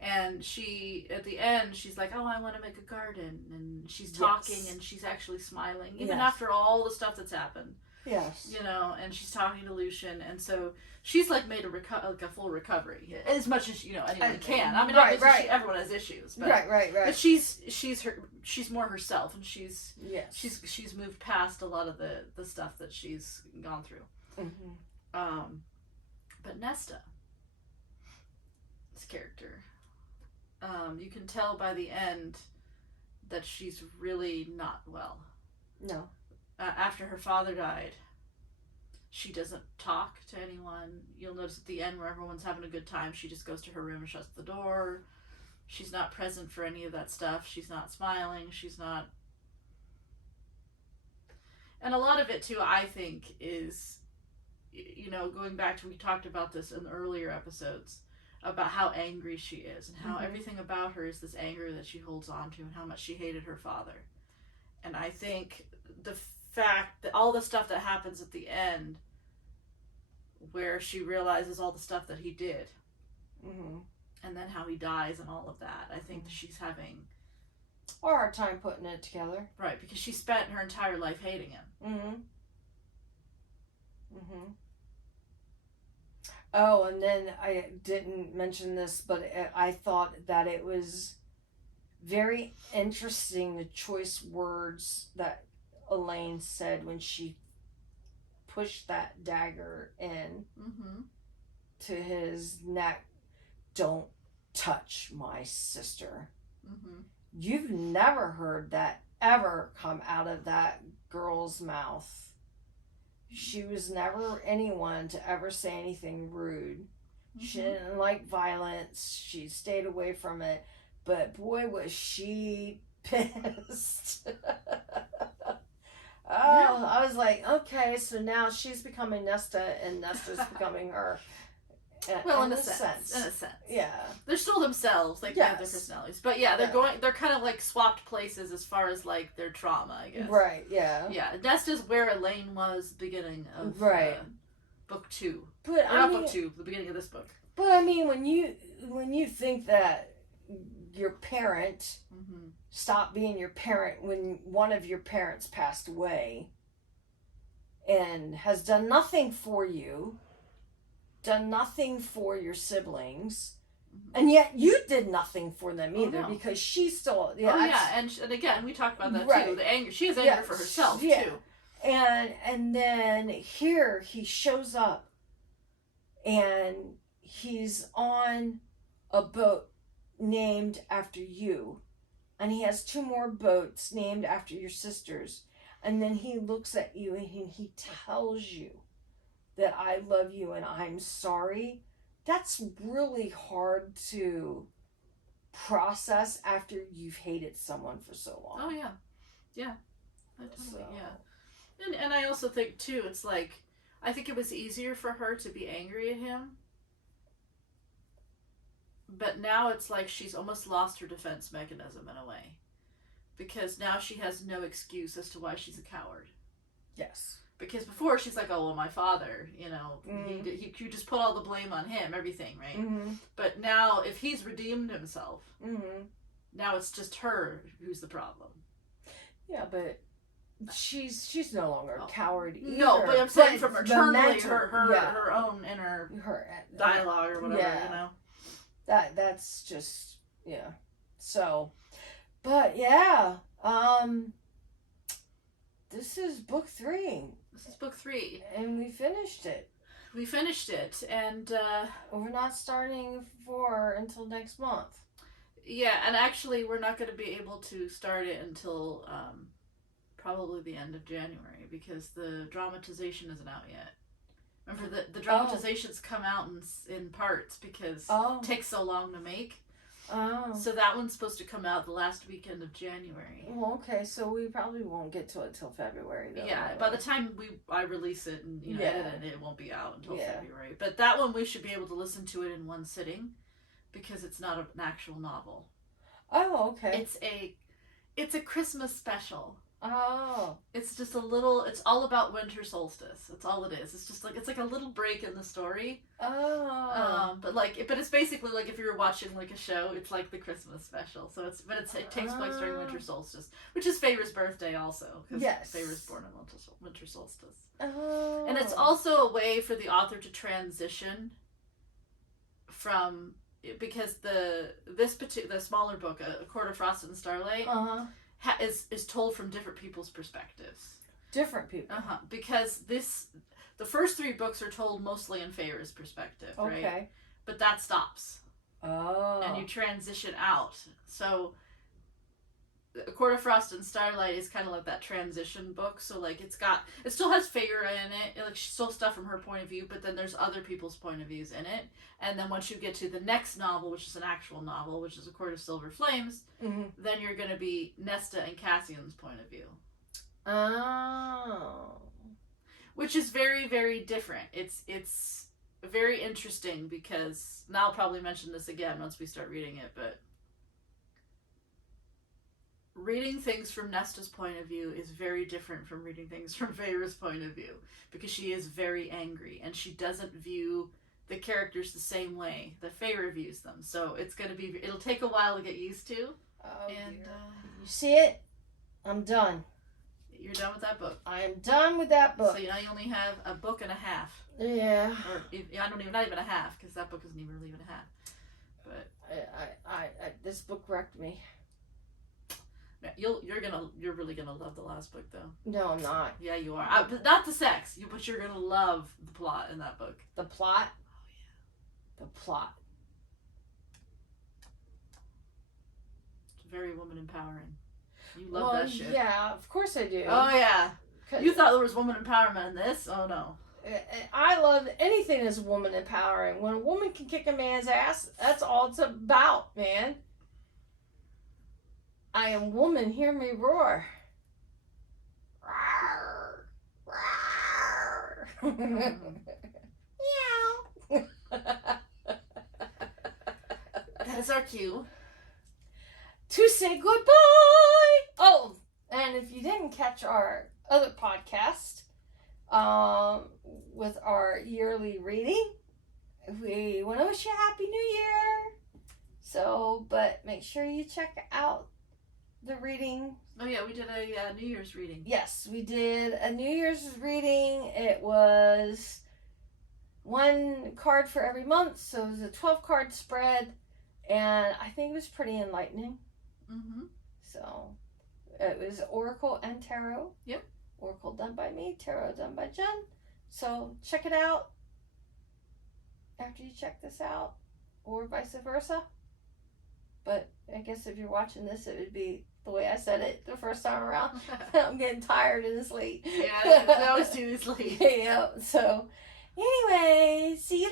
and she, at the end, she's like, oh, I want to make a garden, and she's talking, and she's actually smiling, even after all the stuff that's happened. Yes. You know, and she's talking to Lucian, and so she's like made a full recovery, as much as, you know, anyone can. I mean, obviously everyone has issues, but but she's more herself, and she's moved past a lot of the stuff that she's gone through. But Nesta, this character, you can tell by the end that she's really not well. No. After her father died, she doesn't talk to anyone. You'll notice at the end where everyone's having a good time, she just goes to her room and shuts the door. She's not present for any of that stuff. She's not smiling. She's not... And a lot of it, too, I think, is, you know, going back to, we talked about this in the earlier episodes, about how angry she is, and how everything about her is this anger that she holds on to, and how much she hated her father. And I think the fact that all the stuff that happens at the end, where she realizes all the stuff that he did, and then how he dies and all of that, I think that she's having a hard time putting it together. Right, because she spent her entire life hating him. Oh, and then I didn't mention this, but I thought that it was very interesting, the choice words that Elaine said when she pushed that dagger in to his neck, "Don't touch my sister." You've never heard that ever come out of that girl's mouth. She was never anyone to ever say anything rude. She didn't like violence. She stayed away from it. But boy, was she pissed. I was like, okay, so now she's becoming Nesta and Nesta's becoming her. Well, in a sense. In a sense. Yeah. They're still themselves, like, they have their personalities. But yeah, they're kind of like swapped places as far as like their trauma, I guess. Right, yeah. Yeah, Nesta's where Elaine was beginning of book 2. But book 2, the beginning of this book. But I mean, when you think that your parent stopped being your parent when one of your parents passed away and has done nothing for you, done nothing for your siblings, and yet you did nothing for them either because she's still and again we talked about that too. The anger, she has anger for herself too. And then here he shows up and he's on a boat named after you, and he has 2 more boats named after your sisters, and then he looks at you and he tells you that I love you and I'm sorry. That's really hard to process after you've hated someone for so long. Oh yeah, and I also think too, it's like, I think it was easier for her to be angry at him, but now it's like she's almost lost her defense mechanism in a way, because now she has no excuse as to why she's a coward. Yes. Because before she's like, oh, well, my father, you just put all the blame on him, everything, right? But now, if he's redeemed himself, now it's just her who's the problem. Yeah, but she's no longer a coward either. No, but I'm saying from internally, her own inner dialogue or whatever, you know? That's just, So, but yeah, this is book 3. This is book 3. And we finished it. And we're not starting 4 until next month. Yeah, and actually we're not going to be able to start it until probably the end of January, because the dramatization isn't out yet. Remember, the dramatizations come out in parts because it takes so long to make. Oh. So that one's supposed to come out the last weekend of January. Well, okay, so we probably won't get to it till February, though. Yeah, by the time I release it and edit it won't be out until February. But that one we should be able to listen to it in one sitting, because it's not an actual novel. Oh, okay. It's a Christmas special. Oh. It's just it's all about winter solstice. That's all it is. It's like a little break in the story. Oh. But it's basically like if you were watching like a show, it's like the Christmas special. So it takes place during winter solstice, which is Feyre's birthday also, because Feyre's born on winter solstice. Oh. And it's also a way for the author to transition from, because the smaller book, A Court of Frost and Starlight, is told from different people's perspectives. Different people. Because the first 3 books are told mostly in Feyre's perspective, right? Okay. But that stops. Oh. And you transition out. So A Court of Frost and Starlight is kind of like that transition book. So like it still has Feyre in it. Like still stuff from her point of view, but then there's other people's point of views in it. And then once you get to the next novel, which is an actual novel, which is A Court of Silver Flames, then you're going to be Nesta and Cassian's point of view. Oh. Which is very, very different. It's very interesting, because, and I'll probably mention this again once we start reading it, but reading things from Nesta's point of view is very different from reading things from Feyre's point of view, because she is very angry and she doesn't view the characters the same way that Feyre views them. So it'll take a while to get used to. Oh, and you see it? I'm done. You're done with that book. I am done with that book. So now you only have a book and a half. Yeah. Or not even a half, because that book isn't even a half. But I this book wrecked me. You're really gonna love the last book though. No, I'm not. Yeah, you are. But not the sex. But you're gonna love the plot in that book. The plot? Oh yeah. The plot. It's very woman empowering. You love that shit. Yeah, of course I do. Oh yeah. You thought there was woman empowerment in this? Oh no. I love anything that's woman empowering. When a woman can kick a man's ass, that's all it's about, man. I am woman, hear me roar. Meow. That is our cue. To say goodbye. Oh, and if you didn't catch our other podcast, with our yearly reading, we want to wish you a Happy New Year. So, but make sure you check out the reading. Oh yeah, we did a New Year's reading. Yes, we did a New Year's reading. It was one card for every month, so it was a 12-card spread, and I think it was pretty enlightening. Mm-hmm. So, it was Oracle and Tarot. Yep. Oracle done by me, Tarot done by Jen. So check it out after you check this out, or vice versa. But I guess if you're watching this, it would be the way I said it the first time around. I'm getting tired and it's late. Yeah, we always do this late. Yeah, so anyway, see you